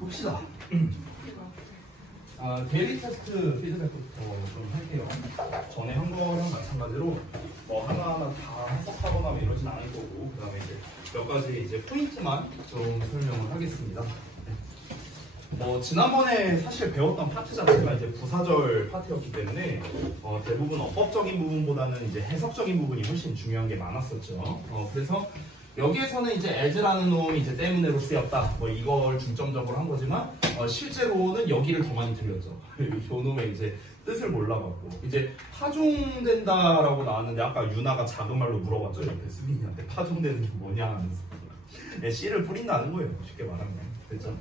봅시다. 데일리 테스트 피드백부터 좀 할게요. 전에 한 거랑 마찬가지로 뭐 하나하나 다 해석하거나 뭐 이러진 않을 거고, 그 다음에 이제 몇 가지 이제 포인트만 좀 설명을 하겠습니다. 뭐 지난번에 사실 배웠던 파트 자체가 이제 부사절 파트였기 때문에 대부분 어법적인 부분보다는 이제 해석적인 부분이 훨씬 중요한 게 많았었죠. 그래서 여기에서는 이제 as라는 놈이 이제 때문에로 쓰였다, 뭐 이걸 중점적으로 한 거지만 실제로는 여기를 더 많이 들렸죠. 요 놈의 이제 뜻을 몰라갖고 이제 파종된다라고 나왔는데, 아까 유나가 작은 말로 물어봤죠. 옆에 수빈이한테 파종되는 게 뭐냐 하면서 씨를 뿌린다는 거예요, 쉽게 말하면. 그렇죠?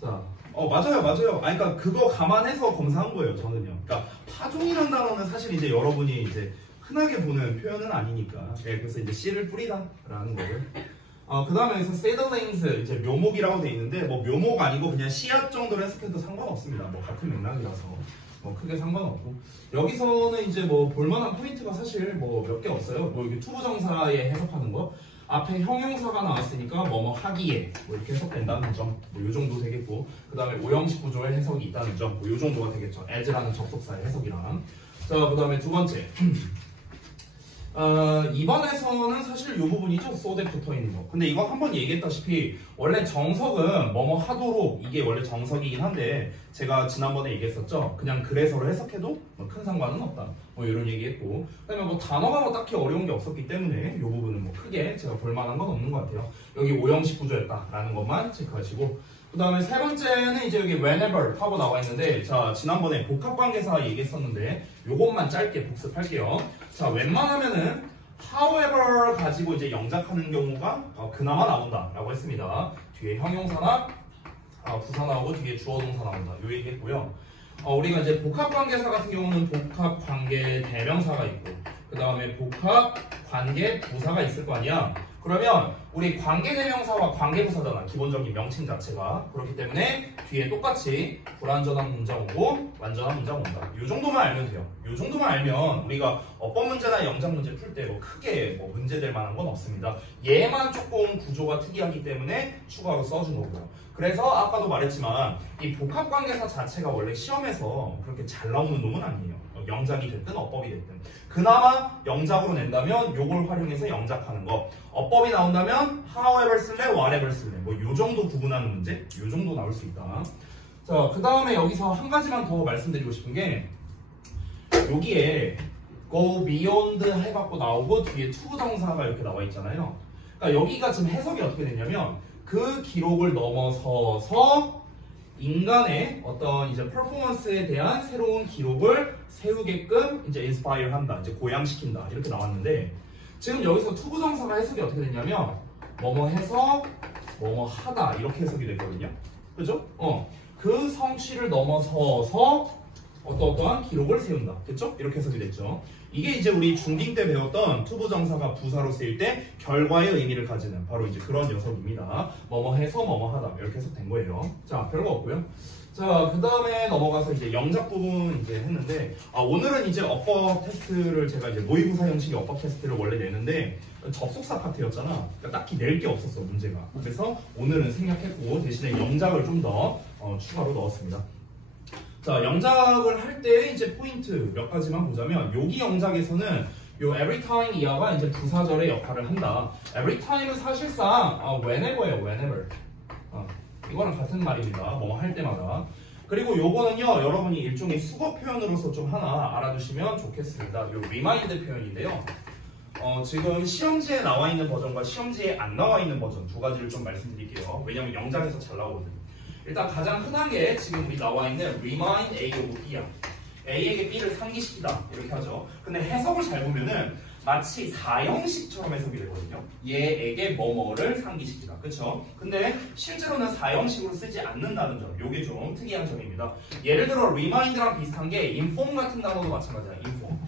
자, 맞아요. 그러니까 그거 감안해서 검사한 거예요, 저는요. 그러니까 파종이라는 단어는 사실 이제 여러분이 이제 흔하게 보는 표현은 아니니까. 그래서 이제 씨를 뿌리다라는 거를. 그 다음에 여기서 seedlings, 이제 묘목이라고 돼 있는데, 뭐 묘목 아니고 그냥 씨앗 정도로 해석해도 상관없습니다. 뭐 같은 맥락이라서 뭐 크게 상관없고. 여기서는 이제 뭐 볼만한 포인트가 사실 뭐 몇 개 없어요. 뭐 이게 투부정사에 해석하는 거. 앞에 형용사가 나왔으니까 뭐뭐 하기에 뭐 이렇게 해석된다는 점, 뭐 요 정도 되겠고, 그 다음에 오형식 구조의 해석이 있다는 점, 뭐 요 정도가 되겠죠. as라는 접속사의 해석이랑. 자, 그 다음에 두 번째. 2번에서는 사실 이 부분이죠. 소대 붙어 있는 거. 근데 이거 한번 얘기했다시피 원래 정석은 뭐뭐 하도록, 이게 원래 정석이긴 한데 제가 지난번에 얘기했었죠. 그냥 그래서를 해석해도 뭐 큰 상관은 없다, 뭐 이런 얘기했고, 그다음에 뭐 단어가 뭐 딱히 어려운 게 없었기 때문에 이 부분은 뭐 크게 제가 볼만한 건 없는 것 같아요. 여기 오형식 구조였다라는 것만 체크하시고, 그 다음에 세 번째는 이제 여기 whenever 하고 나와 있는데, 자, 지난번에 복합관계사 얘기했었는데 요것만 짧게 복습할게요. 자, 웬만하면은 however 가지고 이제 영작하는 경우가 그나마 나온다라고 했습니다. 뒤에 형용사나 부사 나오고 뒤에 주어동사 나온다, 요 얘기했고요. 우리가 이제 복합관계사 같은 경우는 복합관계 대명사가 있고, 그 다음에 복합관계 부사가 있을 거 아니야. 그러면 우리 관계대명사와 관계부사잖아, 기본적인 명칭 자체가. 그렇기 때문에 뒤에 똑같이 불완전한 문장 오고 완전한 문장 온다. 이 정도만 알면 돼요. 이 정도만 알면 우리가 어법 문제나 영작 문제 풀 때 뭐 크게 뭐 문제될 만한 건 없습니다. 얘만 조금 구조가 특이하기 때문에 추가로 써준 거고요. 그래서 아까도 말했지만 이 복합관계사 자체가 원래 시험에서 그렇게 잘 나오는 놈은 아니에요. 영작이 됐든 어법이 됐든. 그나마 영작으로 낸다면 요걸 활용해서 영작하는 거. 어법이 나온다면 however 쓸래, whatever 쓸래. 뭐 요 정도 구분하는 문제? 요 정도 나올 수 있다. 자, 그 다음에 여기서 한 가지만 더 말씀드리고 싶은 게, 여기에 go beyond 해갖고 나오고 뒤에 to 정사가 이렇게 나와 있잖아요. 그러니까 여기가 지금 해석이 어떻게 되냐면 그 기록을 넘어서서 인간의 어떤 이제 퍼포먼스에 대한 새로운 기록을 세우게끔 이제 인스파이어 한다, 이제 고양시킨다, 이렇게 나왔는데, 지금 여기서 투부정사가 해석이 어떻게 됐냐면 뭐뭐 해서 뭐뭐 하다, 이렇게 해석이 됐거든요. 그죠? 그 성취를 넘어서서 어떠한 기록을 세운다, 그죠? 이렇게 해석이 됐죠. 이게 이제 우리 중딩 때 배웠던 투부정사가 부사로 쓰일 때 결과의 의미를 가지는 바로 이제 그런 녀석입니다. 뭐뭐 해서 뭐뭐 하다, 이렇게 해석된 거예요. 자, 별거 없고요. 자, 그 다음에 넘어가서 이제 영작 부분 이제 했는데, 오늘은 이제 어법 테스트를 제가 이제 모의고사 형식의 어법 테스트를 원래 내는데 접속사 파트였잖아. 그러니까 딱히 낼 게 없었어, 문제가. 그래서 오늘은 생략했고 대신에 영작을 좀 더 추가로 넣었습니다. 자, 영작을 할 때 이제 포인트 몇 가지만 보자면, 여기 영작에서는 요 every time 이하가 이제 부사절의 역할을 한다. every time은 사실상 whenever예요, whenever. 이거랑 같은 말입니다. 뭐 할 때마다. 그리고 요거는요, 여러분이 일종의 수거 표현으로서 좀 하나 알아두시면 좋겠습니다. 요 remind 표현인데요. 지금 시험지에 나와 있는 버전과 시험지에 안 나와 있는 버전 두 가지를 좀 말씀드릴게요. 왜냐면 영작에서 잘 나오거든요. 일단 가장 흔한 게 지금 우리 나와 있는 remind A of B야. A에게 B를 상기시키다, 이렇게 하죠. 근데 해석을 잘 보면은 마치 사형식처럼 해석이 되거든요. 얘에게 뭐뭐를 상기시키다, 그쵸? 근데 실제로는 사형식으로 쓰지 않는다는 점, 요게 좀 특이한 점입니다. 예를 들어 remind랑 비슷한 게 inform 같은 단어도 마찬가지야. inform.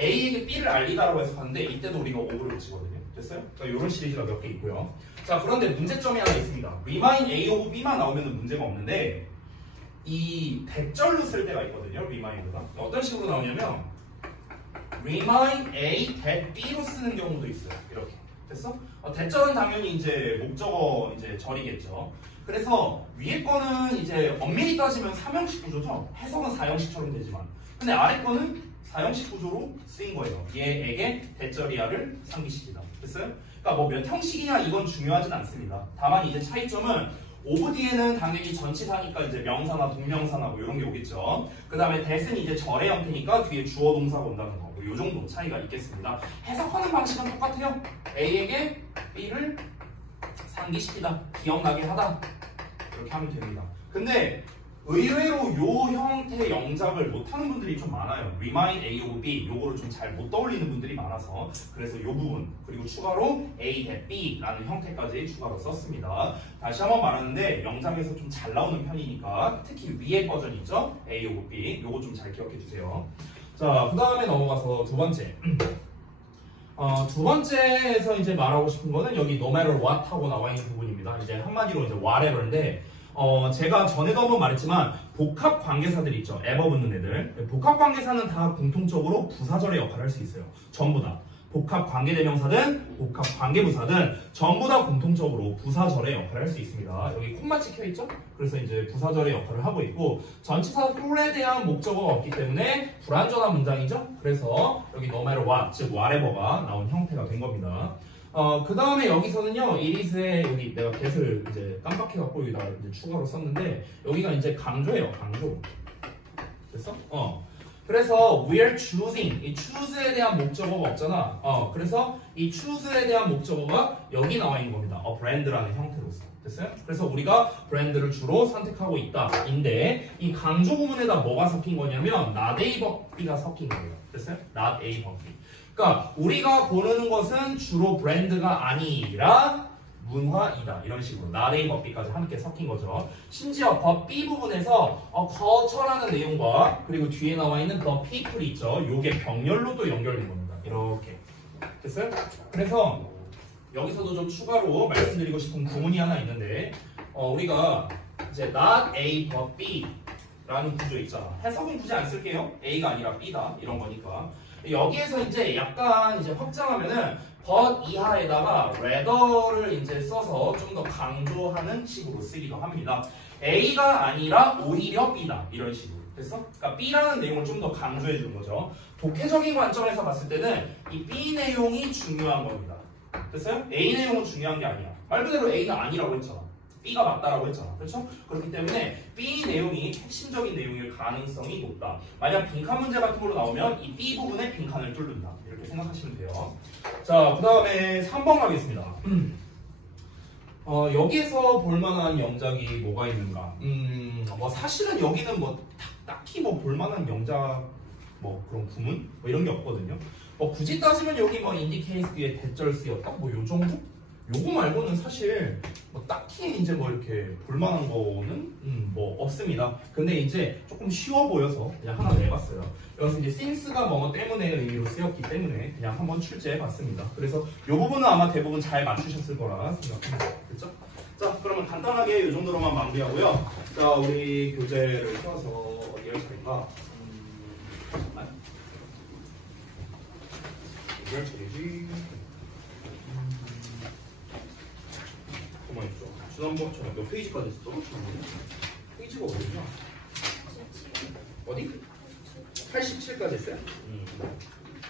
A에게 B를 알리다라고 해석하는데 이때도 우리가 O를 붙이거든요. 됐어요? 자, 이런 시리즈가 몇 개 있고요. 자, 그런데 문제점이 하나 있습니다. remind A of B만 나오면 문제가 없는데 이 대절로 쓸 때가 있거든요. remind가 어떤 식으로 나오냐면 remind A that B로 쓰는 경우도 있어요. 이렇게 됐어? 대절은 당연히 이제 목적어 이제 절이겠죠. 그래서 위에 거는 이제 엄밀히 따지면 3형식 구조죠. 해석은 4형식처럼 되지만. 근데 아래 거는 4형식 구조로 쓰인 거예요. 얘에게 대절이야를 상기시키다. 됐어요? 그러니까 뭐 몇 형식이냐 이건 중요하진 않습니다. 다만 이제 차이점은 오브 뒤에는 당연히 전치사니까 이제 명사나 동명사나 뭐 이런 게 오겠죠. 그 다음에 대는 이제 절의 형태니까 뒤에 주어 동사가 온다는 거. 뭐 요 정도 차이가 있겠습니다. 해석하는 방식은 똑같아요. A에게 B를 상기시키다, 기억나게 하다 이렇게 하면 됩니다. 근데 의외로 요 형태의 영작을 못하는 분들이 좀 많아요. Remind A of B 요거를 좀 잘 못 떠올리는 분들이 많아서 그래서 요 부분 그리고 추가로 A that B라는 형태까지 추가로 썼습니다. 다시 한번 말하는데 영작에서 좀 잘 나오는 편이니까 특히 위에 버전 있죠? A of B 요거 좀 잘 기억해 주세요. 자, 그 다음에 넘어가서 두 번째. 두 번째에서 이제 말하고 싶은 거는 여기 no matter what 하고 나와 있는 부분입니다. 이제 한마디로 이제 whatever인데 제가 전에도 한번 말했지만 복합 관계사들 있죠. ever 붙는 애들. 복합 관계사는 다 공통적으로 부사절의 역할을 할 수 있어요. 전부 다. 복합 관계대명사든 복합 관계부사든 전부 다 공통적으로 부사절의 역할을 할 수 있습니다. 여기 콤마 찍혀 있죠? 그래서 이제 부사절의 역할을 하고 있고 전치사 for에 대한 목적어가 없기 때문에 불완전한 문장이죠? 그래서 여기 no matter what, 즉 whatever가 나온 형태가 된 겁니다. 그 다음에 여기서는요, 이리스에 여기 내가 get을 이제 깜빡해갖고 여기다 이제 추가로 썼는데 여기가 이제 강조예요, 강조. 됐어? 그래서 we're choosing, 이 choose에 대한 목적어가 없잖아. 그래서 이 choose에 대한 목적어가 여기 나와 있는 겁니다. a brand라는 형태로서. 됐어요? 그래서 우리가 브랜드를 주로 선택하고 있다. 인데 이 강조 부분에다 뭐가 섞인 거냐면 not A but B가 섞인 거예요. 됐어요? not A but B. 그러니까 우리가 고르는 것은 주로 브랜드가 아니라 문화이다. 이런 식으로 not A but B까지 함께 섞인 거죠. 심지어 but B 부분에서 culture라는 내용과 그리고 뒤에 나와 있는 the people 있죠. 요게 병렬로도 연결된 겁니다. 이렇게. 됐어요? 그래서 여기서도 좀 추가로 말씀드리고 싶은 구문이 하나 있는데 우리가 이제 not A but B 라는 구조 있잖아. 해석은 굳이 안 쓸게요. A가 아니라 B다. 이런 거니까. 여기에서 이제 약간 이제 확장하면은 but 이하에다가 rather를 이제 써서 좀 더 강조하는 식으로 쓰기도 합니다. A가 아니라 오히려 B다. 이런 식으로. 됐어? 그러니까 B라는 내용을 좀 더 강조해 주는 거죠. 독해적인 관점에서 봤을 때는 이 B 내용이 중요한 겁니다. 됐어요? A 내용은 중요한 게 아니야. 말 그대로 A는 아니라고 했잖아. B가 맞다라고 했잖아. 그렇죠? 그렇기 때문에 B 내용이 핵심적인 내용일 가능성이 높다. 만약 빈칸 문제 같은 걸로 나오면 이 B 부분에 빈칸을 뚫는다. 이렇게 생각하시면 돼요. 자, 그 다음에 3번 가겠습니다. 여기에서 볼만한 영작이 뭐가 있는가? 뭐 사실은 여기는 뭐 딱히 뭐 볼만한 영작 뭐 그런 구문 뭐 이런 게 없거든요. 굳이 따지면 여기 뭐 인디케이스 뒤에 대절 쓰였다 뭐 요 정도? 요거 말고는 사실 뭐 딱히 이제 뭐 이렇게 볼만한 거는 뭐 없습니다. 근데 이제 조금 쉬워 보여서 그냥 하나 내봤어요. 여기서 이제 since가 뭐뭐 때문에 의미로 쓰였기 때문에 그냥 한번 출제해 봤습니다. 그래서 요 부분은 아마 대부분 잘 맞추셨을 거라 생각합니다. 그렇죠? 자, 그러면 간단하게 이 정도로만 마무리하고요. 자, 우리 교재를 펴서 어디 할 차례인가? 잠깐만. 어디 할 차례지? 지난번 저몇 페이지까지 했어? 페이지가 어디냐? 어디? 87까지 했어요?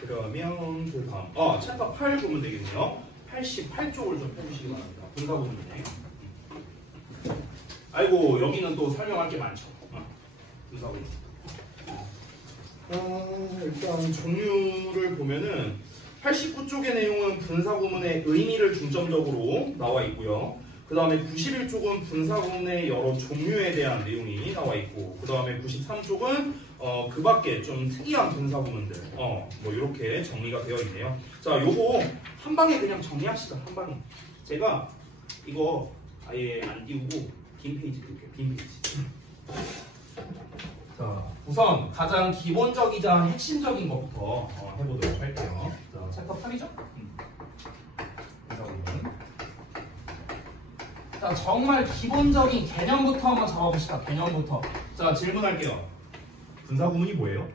그러면 그 다음 챕터 8 보면 되겠네요. 88쪽을 좀 펴주시기 바랍니다. 분사 부분이네. 아이고 여기는 또 설명할 게 많죠. 분사 부분. 일단 종류를 보면은 89쪽의 내용은 분사 구문의 의미를 중점적으로 나와 있고요. 그 다음에 91쪽은 분사 구문의 여러 종류에 대한 내용이 나와 있고, 그 다음에 93쪽은 그 밖에 좀 특이한 분사 구문들 뭐 이렇게 정리가 되어 있네요. 자, 요거 한 방에 그냥 정리합시다. 한 방에. 제가 이거 아예 안 띄우고 긴 페이지 띄울게요. 긴 페이지. 자, 우선 가장 기본적이자 핵심적인 것부터 해보도록 할게요. 자, 챕터 8이죠? 자, 정말 기본적인 개념부터 한번 잡아봅시다. 개념부터. 자, 질문할게요. 분사 구문이 뭐예요?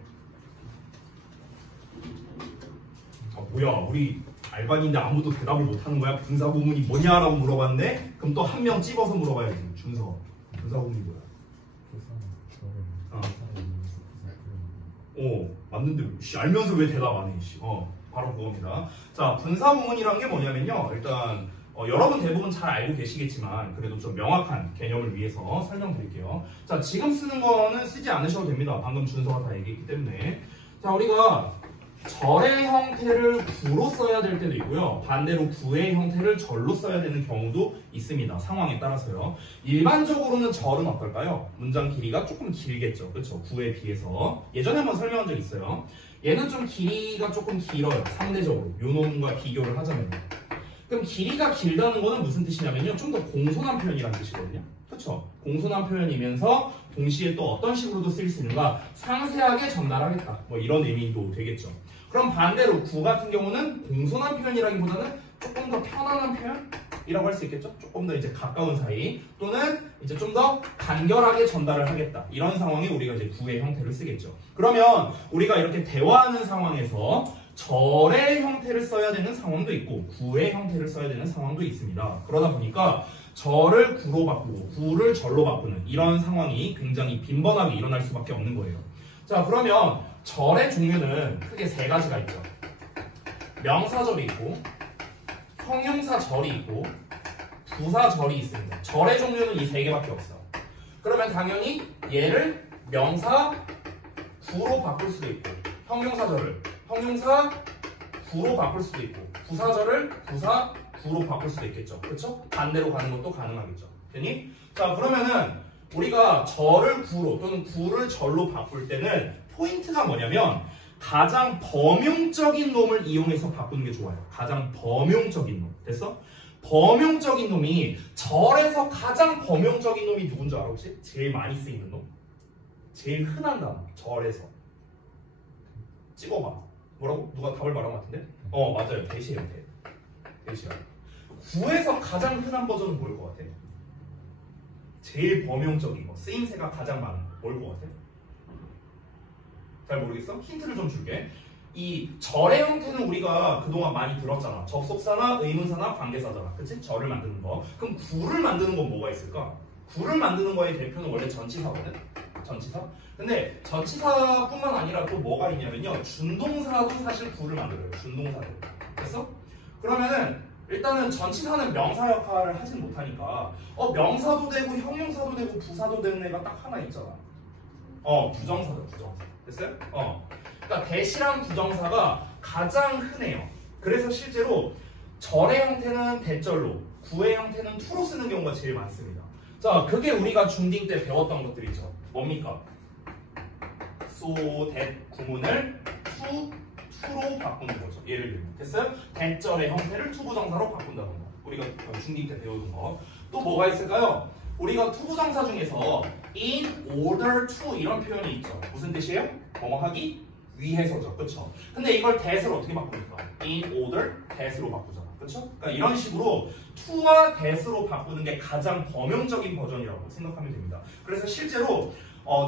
뭐야, 우리 알바니인데 아무도 대답을 못하는 거야. 분사구문이 뭐냐라고 물어봤는데 그럼 또 한 명 찍어서 물어봐야지. 준서. 분사구문이 뭐야? 맞는데 알면서 왜 대답 안 해? 바로 그겁니다. 자, 분사구문이란 게 뭐냐면요. 일단 여러분 대부분 잘 알고 계시겠지만 그래도 좀 명확한 개념을 위해서 설명드릴게요. 자, 지금 쓰는 거는 쓰지 않으셔도 됩니다. 방금 준서가 다 얘기했기 때문에. 자, 우리가 절의 형태를 구로 써야 될 때도 있고요. 반대로 구의 형태를 절로 써야 되는 경우도 있습니다. 상황에 따라서요. 일반적으로는 절은 어떨까요? 문장 길이가 조금 길겠죠. 그렇죠? 구에 비해서. 예전에 한번 설명한 적 있어요. 얘는 좀 길이가 조금 길어요. 상대적으로. 요 놈과 비교를 하자면. 그럼 길이가 길다는 거는 무슨 뜻이냐면요. 좀 더 공손한 표현이라는 뜻이거든요. 그렇죠? 공손한 표현이면서 동시에 또 어떤 식으로도 쓸 수 있는가? 상세하게 전달하겠다. 뭐 이런 의미도 되겠죠. 그럼 반대로 구 같은 경우는 공손한 표현이라기보다는 조금 더 편안한 표현이라고 할 수 있겠죠? 조금 더 이제 가까운 사이 또는 이제 좀 더 간결하게 전달을 하겠다. 이런 상황에 우리가 이제 구의 형태를 쓰겠죠. 그러면 우리가 이렇게 대화하는 상황에서 절의 형태를 써야 되는 상황도 있고 구의 형태를 써야 되는 상황도 있습니다. 그러다 보니까 절을 구로 바꾸고 구를 절로 바꾸는 이런 상황이 굉장히 빈번하게 일어날 수밖에 없는 거예요. 자, 그러면 절의 종류는 크게 세 가지가 있죠. 명사절이 있고 형용사절이 있고 부사절이 있습니다. 절의 종류는 이 세 개밖에 없어요. 그러면 당연히 얘를 명사 구로 바꿀 수도 있고 형용사절을 형용사 구로 바꿀 수도 있고 부사절을 부사 구로 바꿀 수도 있겠죠. 그렇죠? 반대로 가는 것도 가능하겠죠. 되니? 자, 그러면은 우리가 절을 구로 또는 구를 절로 바꿀 때는 포인트가 뭐냐면 가장 범용적인 놈을 이용해서 바꾸는 게 좋아요. 가장 범용적인 놈. 됐어? 범용적인 놈이 절에서 가장 범용적인 놈이 누군 줄 알아 혹시? 제일 많이 쓰이는 놈? 제일 흔한 단어. 절에서. 찍어봐. 뭐라고? 누가 답을 말한 것 같은데? 맞아요. 대시예요. 대시야. 구에서 가장 흔한 버전은 뭐일 것 같아? 제일 범용적인 거. 쓰임새가 가장 많은 거. 뭐일 것 같아? 잘 모르겠어? 힌트를 좀 줄게. 이 절의 형태는 우리가 그동안 많이 들었잖아. 접속사나 의문사나 관계사잖아. 그치? 절을 만드는 거. 그럼 구를 만드는 건 뭐가 있을까? 구를 만드는 거의 대표는 원래 전치사거든? 전치사? 근데 전치사뿐만 아니라 또 뭐가 있냐면요. 준동사도 사실 구를 만들어요. 준동사도. 됐어? 그러면은 일단은 전치사는 명사 역할을 하진 못하니까 명사도 되고 형용사도 되고 부사도 되는 애가 딱 하나 있잖아. 부정사죠. 부정사. 됐어요? 그러니까 대시랑 부정사가 가장 흔해요. 그래서 실제로 절의 형태는 대절로, 구의 형태는 투로 쓰는 경우가 제일 많습니다. 자, 그게 우리가 중딩 때 배웠던 것들이죠. 뭡니까? so, that 구문을 투로 바꾸는 거죠. 예를 들면. 됐어요? 대절의 형태를 투부정사로 바꾼다던가. 우리가 중딩 때 배우는 거. 또 뭐가 있을까요? 우리가 투부정사 중에서 in order to 이런 표현이 있죠. 무슨 뜻이에요? 뭐뭐 하기 위해서죠. 그쵸? 근데 이걸 that으로 어떻게 바꿉니까? in order that으로 바꾸잖아. 그쵸? 그러니까 이런 식으로 to와 that으로 바꾸는 게 가장 범용적인 버전이라고 생각하면 됩니다. 그래서 실제로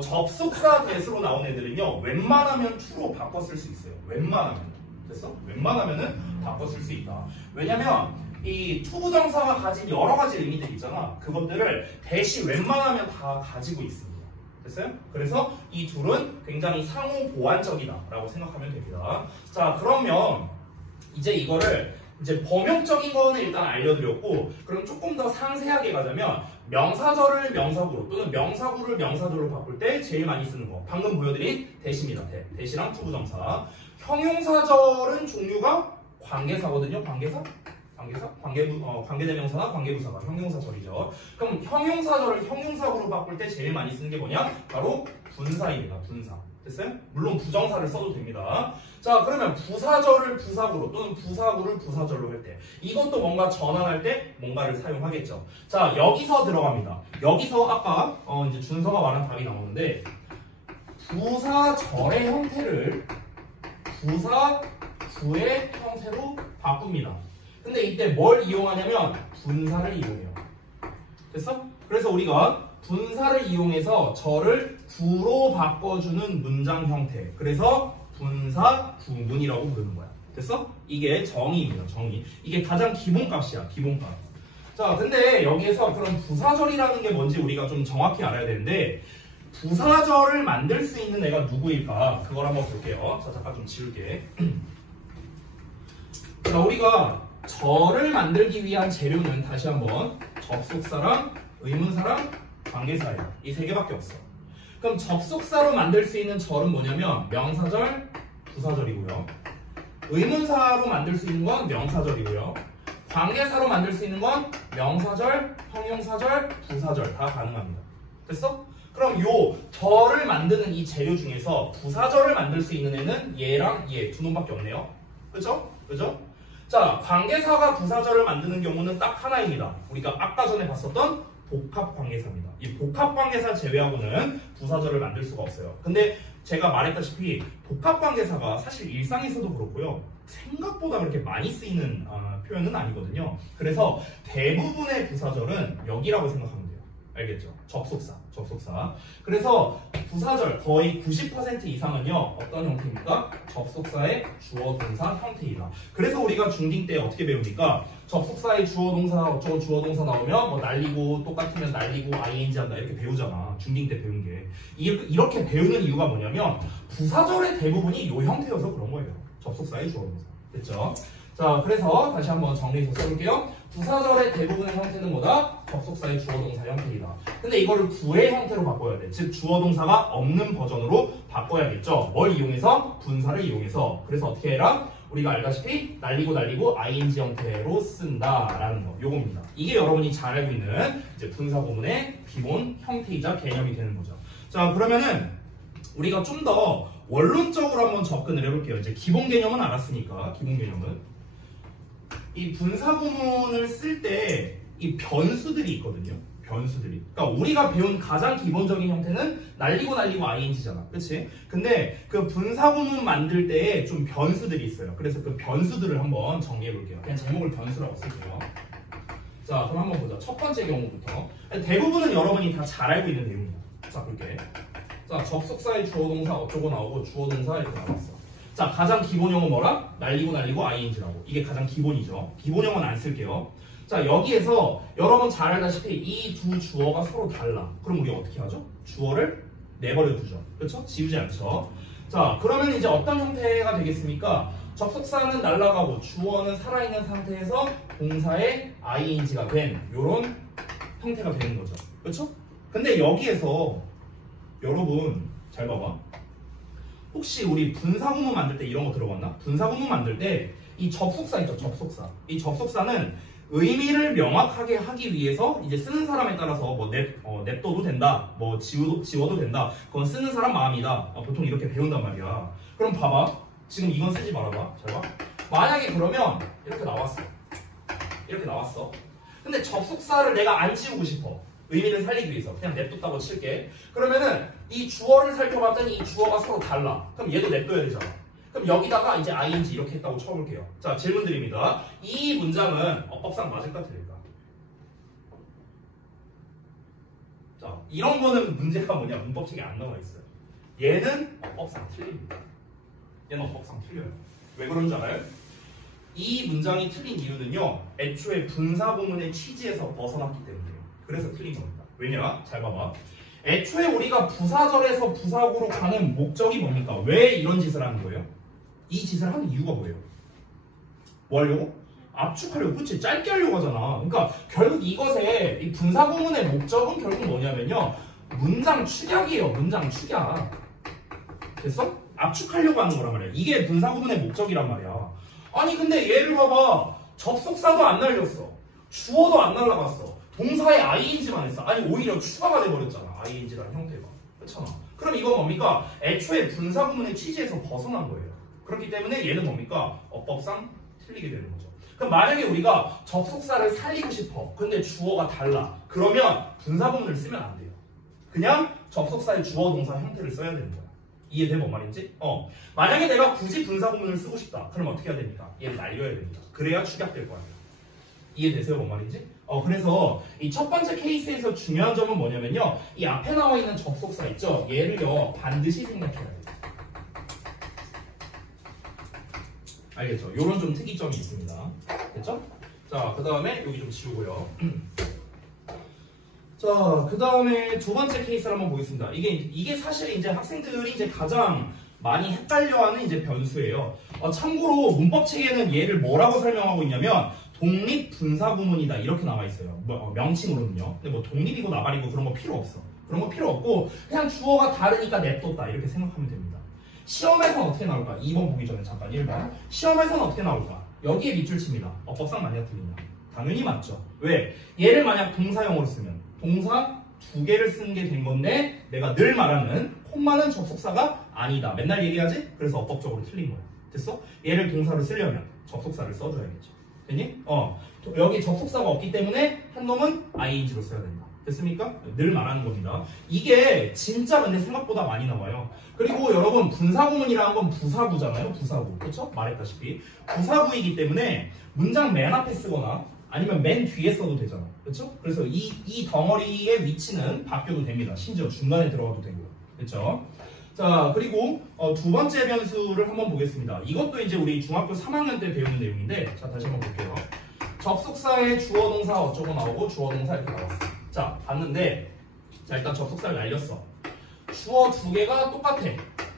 접속사 that으로 나온 애들은요. 웬만하면 to로 바꿔 쓸 수 있어요. 웬만하면. 됐어? 웬만하면은 바꿔 쓸 수 있다. 왜냐면 이 투부정사가 가진 여러 가지 의미들 있잖아. 그것들을 대시 웬만하면 다 가지고 있습니다. 됐어요? 그래서 이 둘은 굉장히 상호 보완적이다라고 생각하면 됩니다. 자, 그러면 이제 이거를 이제 범용적인 거는 일단 알려드렸고, 그럼 조금 더 상세하게 가자면 명사절을 명사구로 또는 명사구를 명사절로 바꿀 때 제일 많이 쓰는 거. 방금 보여드린 대시입니다. 대시랑 투부정사. 형용사절은 종류가 관계사거든요. 관계사? 관계대명사나 관계부사가 형용사절이죠. 그럼 형용사절을 형용사구로 바꿀 때 제일 많이 쓰는 게 뭐냐? 바로 분사입니다. 분사. 됐어요? 물론 부정사를 써도 됩니다. 자, 그러면 부사절을 부사구로 또는 부사구를 부사절로 할 때 이것도 뭔가 전환할 때 뭔가를 사용하겠죠. 자, 여기서 들어갑니다. 여기서 아까 이제 준서가 말한 답이 나오는데 부사절의 형태를 부사구의 형태로 바꿉니다. 근데 이때 뭘 이용하냐면 분사를 이용해요. 됐어? 그래서 우리가 분사를 이용해서 절을 구로 바꿔주는 문장 형태. 그래서 분사 구문이라고 부르는 거야. 됐어? 이게 정의입니다. 정의. 이게 가장 기본값이야. 기본값. 자, 근데 여기에서 그럼 부사절이라는 게 뭔지 우리가 좀 정확히 알아야 되는데 부사절을 만들 수 있는 애가 누구일까? 그걸 한번 볼게요. 자, 잠깐 좀 지울게. 자, 우리가 절을 만들기 위한 재료는 다시 한번 접속사랑 의문사랑 관계사예요. 이 세 개밖에 없어. 그럼 접속사로 만들 수 있는 절은 뭐냐면 명사절, 부사절이고요. 의문사로 만들 수 있는 건 명사절이고요. 관계사로 만들 수 있는 건 명사절, 형용사절, 부사절 다 가능합니다. 됐어? 그럼 요 절을 만드는 이 재료 중에서 부사절을 만들 수 있는 애는 얘랑 얘 두 놈밖에 없네요. 그죠? 그죠? 자, 관계사가 부사절을 만드는 경우는 딱 하나입니다. 우리가 아까 전에 봤었던 복합관계사입니다. 이 복합관계사 제외하고는 부사절을 만들 수가 없어요. 근데 제가 말했다시피 복합관계사가 사실 일상에서도 그렇고요. 생각보다 그렇게 많이 쓰이는 표현은 아니거든요. 그래서 대부분의 부사절은 여기라고 생각하면 돼요. 알겠죠? 접속사. 그래서 부사절 거의 90% 이상은요. 어떤 형태입니까? 접속사의 주어 동사 형태이다. 그래서 우리가 중딩 때 어떻게 배웁니까? 접속사의 주어 동사 어쩌고 주어 동사 나오면 뭐 날리고 똑같으면 날리고 ing 한다 이렇게 배우잖아. 중딩 때 배운 게. 이렇게 배우는 이유가 뭐냐면 부사절의 대부분이 이 형태여서 그런 거예요. 접속사의 주어 동사. 됐죠? 자, 그래서 다시 한번 정리해서 써볼게요. 부사절의 대부분의 형태는 뭐다? 접속사의 주어 동사 형태이다. 근데 이거를 구의 형태로 바꿔야 돼. 즉 주어 동사가 없는 버전으로 바꿔야겠죠. 뭘 이용해서? 분사를 이용해서. 그래서 어떻게 해라? 우리가 알다시피 날리고 ing 형태로 쓴다라는 거. 요겁니다. 이게 여러분이 잘 알고 있는 이제 분사 구문의 기본 형태이자 개념이 되는 거죠. 자, 그러면은 우리가 좀 더 원론적으로 한번 접근을 해볼게요. 이제 기본 개념은 알았으니까 기본 개념은 이 분사 구문을 쓸 때 이 변수들이 있거든요. 변수들이. 그러니까 우리가 배운 가장 기본적인 형태는 날리고 ing잖아. 그치? 근데 그 분사 구문 만들 때에 좀 변수들이 있어요. 그래서 그 변수들을 한번 정리해 볼게요. 그냥 제목을 변수라고 쓸게요. 자, 그럼 한번 보자. 첫 번째 경우부터. 대부분은 여러분이 다 잘 알고 있는 내용이야. 자, 볼게. 자, 접속사의 주어 동사 어쩌고 나오고 주어 동사 이렇게 나왔어. 자, 가장 기본형은 뭐라? 날리고 ing라고. 이게 가장 기본이죠. 기본형은 안 쓸게요. 자, 여기에서 여러분 잘 알다시피 이 두 주어가 서로 달라. 그럼 우리가 어떻게 하죠? 주어를 내버려 두죠. 그렇죠? 지우지 않죠. 자, 그러면 이제 어떤 형태가 되겠습니까? 접속사는 날아가고 주어는 살아있는 상태에서 동사의 ing가 된 이런 형태가 되는 거죠. 그렇죠? 근데 여기에서 여러분 잘 봐봐. 혹시 우리 분사구문 만들 때 이런 거 들어봤나? 분사구문 만들 때 이 접속사 있죠? 접속사. 이 접속사는 의미를 명확하게 하기 위해서 이제 쓰는 사람에 따라서 뭐 냅둬도 된다, 뭐 지워도 된다. 그건 쓰는 사람 마음이다. 보통 이렇게 배운단 말이야. 그럼 봐봐. 지금 이건 쓰지 말아봐. 잘 봐. 만약에 그러면 이렇게 나왔어. 이렇게 나왔어. 근데 접속사를 내가 안 지우고 싶어. 의미를 살리기 위해서 그냥 냅뒀다고 칠게. 그러면은 이 주어를 살펴봤더니 이 주어가 서로 달라. 그럼 얘도 냅둬야 되잖아. 그럼 여기다가 이제 ing 이렇게 했다고 쳐볼게요. 자, 질문 드립니다. 이 문장은 어법상 맞을까 틀릴까? 자, 이런 거는 문제가 뭐냐? 문법책에 안 나와 있어요. 얘는 어법상 틀립니다. 얘는 어법상 틀려요. 왜 그런 줄 알아요? 이 문장이 틀린 이유는요. 애초에 분사 구문의 취지에서 벗어났기 때문이에요. 그래서 틀린 겁니다. 왜냐? 잘 봐봐. 애초에 우리가 부사절에서 부사구로 가는 목적이 뭡니까? 왜 이런 짓을 하는 거예요? 이 짓을 하는 이유가 뭐예요? 뭐 하려고? 압축하려고. 그치? 짧게 하려고 하잖아. 그러니까 결국 이것의 이 분사 구문의 목적은 결국 뭐냐면요. 문장 축약이에요. 문장 축약. 됐어? 압축하려고 하는 거란 말이야. 이게 분사 구문의 목적이란 말이야. 아니 근데 얘를 봐봐. 접속사도 안 날렸어. 주어도 안 날라갔어. 동사에 ing만 했어. 아니 오히려 추가가 돼버렸잖아. ing라는 형태가. 그렇잖아. 그럼 이건 뭡니까? 애초에 분사 구문의 취지에서 벗어난 거예요. 그렇기 때문에 얘는 뭡니까? 어법상 틀리게 되는 거죠. 그럼 만약에 우리가 접속사를 살리고 싶어. 근데 주어가 달라. 그러면 분사 구문을 쓰면 안 돼요. 그냥 접속사의 주어 동사 형태를 써야 되는 거야. 이해돼? 뭔 말인지? 만약에 내가 굳이 분사 구문을 쓰고 싶다. 그럼 어떻게 해야 됩니까? 얘를 날려야 됩니다. 그래야 축약될 거야. 이해되세요? 뭔 말인지? 그래서 이 첫 번째 케이스에서 중요한 점은 뭐냐면요. 이 앞에 나와 있는 접속사 있죠? 얘를요, 반드시 생각해야 돼요. 알겠죠? 요런 좀 특이점이 있습니다. 됐죠? 자, 그 다음에 여기 좀 지우고요. 자, 그 다음에 두 번째 케이스를 한번 보겠습니다. 이게 사실 이제 학생들이 이제 가장 많이 헷갈려하는 이제 변수예요. 참고로 문법 책에는 얘를 뭐라고 설명하고 있냐면 독립 분사 구문이다 이렇게 나와 있어요. 명칭으로는요. 근데 뭐 독립이고 나발이고 그런 거 필요 없어. 그런 거 필요 없고 그냥 주어가 다르니까 냅뒀다 이렇게 생각하면 됩니다. 시험에서는 어떻게 나올까? 2번 보기 전에 잠깐 1번. 시험에서는 어떻게 나올까? 여기에 밑줄 칩니다. 법상 맞냐 틀리냐? 당연히 맞죠. 왜? 얘를 만약 동사형으로 쓰면 동사 두 개를 쓰는 게 된 건데 내가 늘 말하는 콤마는 접속사가 아니다. 맨날 얘기하지? 그래서 어법적으로 틀린 거야. 됐어? 얘를 동사로 쓰려면 접속사를 써줘야겠죠. 됐니? 여기 접속사가 없기 때문에 한 놈은 ing로 써야 된다. 됐습니까? 늘 말하는 겁니다. 이게 진짜 근데 생각보다 많이 나와요. 그리고 여러분 분사구문이라는 건 부사구잖아요. 부사구. 그렇죠? 말했다시피 부사구이기 때문에 문장 맨 앞에 쓰거나 아니면 맨 뒤에 써도 되잖아. 그렇죠? 그래서 이 덩어리의 위치는 바뀌어도 됩니다. 심지어 중간에 들어가도 되고요. 그렇죠? 자, 그리고 두 번째 변수를 한번 보겠습니다. 이것도 이제 우리 중학교 3학년 때 배우는 내용인데, 자, 다시 한번 볼게요. 접속사에 주어 동사 어쩌고 나오고 주어 동사 이렇게 나왔어. 자, 봤는데, 자, 일단 접속사를 날렸어. 주어 두 개가 똑같아.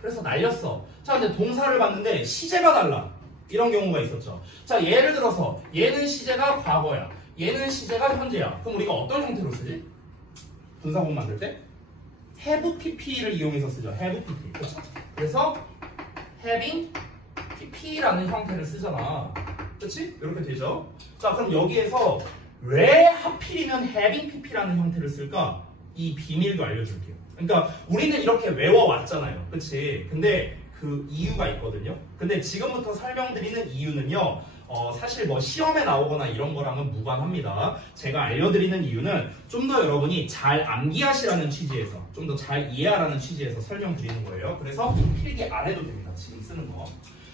그래서 날렸어. 자, 근데 동사를 봤는데 시제가 달라. 이런 경우가 있었죠. 자, 예를 들어서 얘는 시제가 과거야. 얘는 시제가 현재야. 그럼 우리가 어떤 형태로 쓰지? 분사구문 만들 때? have pp를 이용해서 쓰죠. have pp. 그렇죠? 그래서 having pp라는 형태를 쓰잖아. 그렇지? 이렇게 되죠. 자, 그럼 여기에서 왜 하필이면 having pp라는 형태를 쓸까? 이 비밀도 알려줄게요. 그러니까 우리는 이렇게 외워왔잖아요. 그치? 근데 그 이유가 있거든요. 근데 지금부터 설명드리는 이유는요, 사실 뭐 시험에 나오거나 이런 거랑은 무관합니다. 제가 알려드리는 이유는 좀 더 여러분이 잘 암기하시라는 취지에서, 좀 더 잘 이해하라는 취지에서 설명드리는 거예요. 그래서 필기 안 해도 됩니다. 지금 쓰는 거.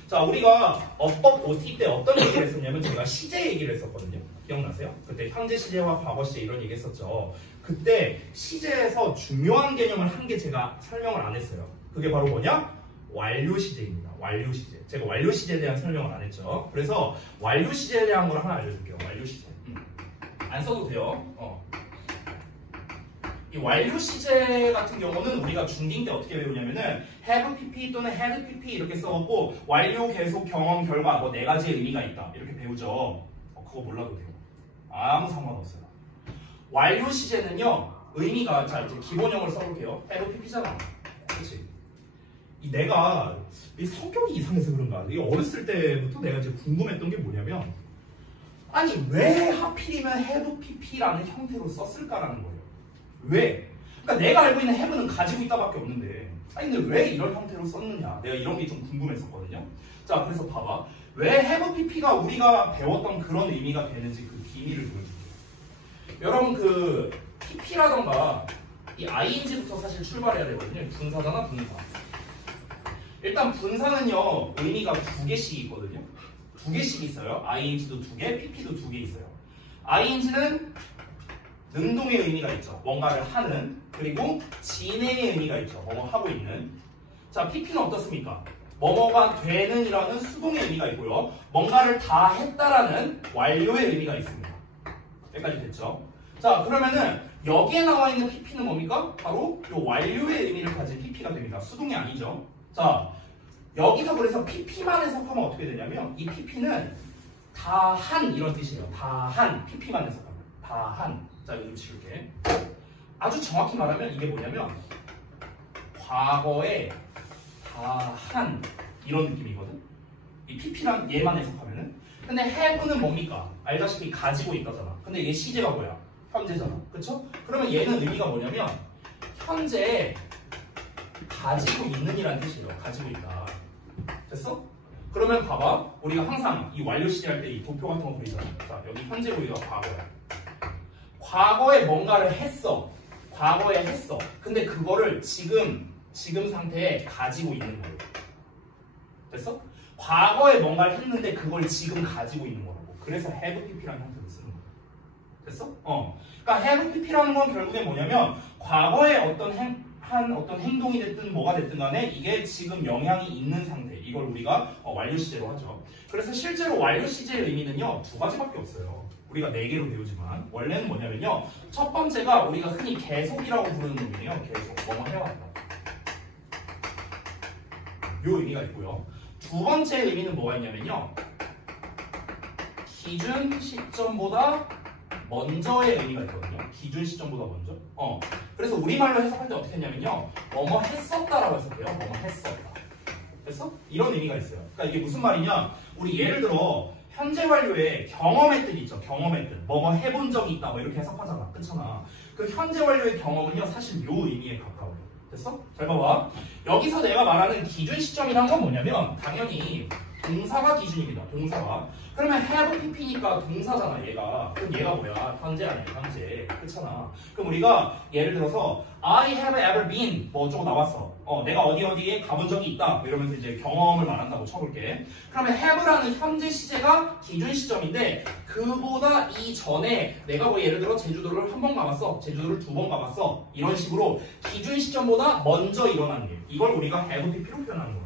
자, 우리가 어법 OT 때 어떤 얘기를 했었냐면 제가 시제 얘기를 했었거든요. 기억나세요? 그때 현재 시제와 과거 시제 이런 얘기 했었죠. 그때 시제에서 중요한 개념을 한 개 제가 설명을 안 했어요. 그게 바로 뭐냐? 완료 시제입니다. 완료 시제. 제가 완료 시제에 대한 설명을 안 했죠. 그래서 완료 시제에 대한 걸 하나 알려줄게요. 완료 시제. 안 써도 돼요. 이 완료 시제 같은 경우는 우리가 중딩 때 어떻게 배우냐면은 have pp 또는 had pp 이렇게 써갖고 완료, 계속, 경험, 결과 뭐 네 가지의 의미가 있다 이렇게 배우죠. 그거 몰라도 돼요. 아무 상관없어요. 완료 시제는요 의미가, 자 이제 기본형을 써볼게요. have pp잖아. 그렇지? 내가 이 성격이 이상해서 그런가? 이 어렸을 때부터 내가 이제 궁금했던 게 뭐냐면, 아니 왜 하필이면 have pp라는 형태로 썼을까라는 거예요. 왜? 그러니까 내가 알고 있는 have는 가지고 있다밖에 없는데, 아니 근데 왜 이런 형태로 썼느냐? 내가 이런 게 좀 궁금했었거든요. 자, 그래서 봐봐. 왜 have pp가 우리가 배웠던 그런 의미가 되는지 그 비밀을 보여줄게요. 여러분 그 pp라던가 이 ing부터 사실 출발해야 되거든요. 분사잖아, 분사. 일단 분사는요 의미가 두 개씩 있거든요. 두 개씩 있어요. ing도 두 개, pp도 두 개 있어요. ing는 능동의 의미가 있죠. 뭔가를 하는. 그리고 진행의 의미가 있죠. 뭐뭐 하고 있는. 자, pp는 어떻습니까? 뭐뭐가 되는 이라는 수동의 의미가 있고요. 뭔가를 다 했다라는 완료의 의미가 있습니다. 여기까지 됐죠? 자, 그러면은 여기에 나와 있는 pp는 뭡니까? 바로 이 완료의 의미를 가진 pp가 됩니다. 수동이 아니죠. 자, 여기서 그래서 pp만 해석하면 어떻게 되냐면 이 pp는 다 한 이런 뜻이에요. 다 한 pp만 해석하면 다 한. 자, 이거 좀 지울게. 아주 정확히 말하면 이게 뭐냐면 과거에 다 한 이런 느낌이거든. 이 pp랑 얘만 해석하면은. 근데 have는 뭡니까? 알다시피 가지고 있다잖아. 근데 얘 시제가 뭐야? 현재잖아. 그쵸? 그러면 얘는 의미가 뭐냐면 현재에 가지고 있는 이란 뜻이에요. 가지고 있다. 됐어? 그러면 봐봐. 우리가 항상 이 완료 시제 할 때 이 도표 같은 거 그리잖아. 자, 여기 현재 우리가 과거야. 과거에 뭔가를 했어. 과거에 했어. 근데 그거를 지금 상태에 가지고 있는 거예요. 됐어? 과거에 뭔가를 했는데 그걸 지금 가지고 있는 거라고. 그래서 have pp라는 형태로 쓰는 거야. 됐어? 그러니까 have pp라는 건 결국에 뭐냐면 과거에 어떤 한 어떤 행동이 됐든 뭐가 됐든 간에 이게 지금 영향이 있는 상태. 이걸 우리가 완료 시제로 하죠. 그래서 실제로 완료 시제의 의미는요, 두 가지밖에 없어요. 우리가 4개로 배우지만 원래는 뭐냐면요, 첫 번째가 우리가 흔히 계속이라고 부르는 의미예요. 계속 뭐뭐 해왔다. 요 의미가 있고요. 두 번째 의미는 뭐가 있냐면요, 기준 시점보다 먼저의 의미가 있거든요. 기준 시점보다 먼저. 그래서 우리말로 해석할 때 어떻게 했냐면요, 뭐뭐 했었다라고 해석해요. 뭐뭐 했었다. 됐어? 이런 의미가 있어요. 그러니까 이게 무슨 말이냐, 우리 예를 들어 현재 완료에 경험했던 있죠. 경험했던 뭐뭐 해본 적이 있다 뭐 이렇게 해석하잖아. 그렇잖아. 그 현재 완료의 경험은요, 사실 요 의미에 가까워요. 됐어? 잘 봐봐. 여기서 내가 말하는 기준 시점이란 건 뭐냐면 당연히 동사가 기준입니다. 동사가. 그러면 have pp니까 동사잖아 얘가. 그럼 얘가 뭐야? 현재 아니야 현재. 그렇잖아. 그럼 우리가 예를 들어서 I have ever been 뭐 어쩌고 나왔어. 내가 어디에 가본 적이 있다 뭐 이러면서 이제 경험을 말한다고 쳐볼게. 그러면 have라는 현재 시제가 기준 시점인데 그보다 이전에 내가 뭐 예를 들어 제주도를 한 번 가봤어, 제주도를 2번 가봤어, 이런 식으로 기준 시점보다 먼저 일어난 일, 이걸 우리가 have pp로 표현하는 거야.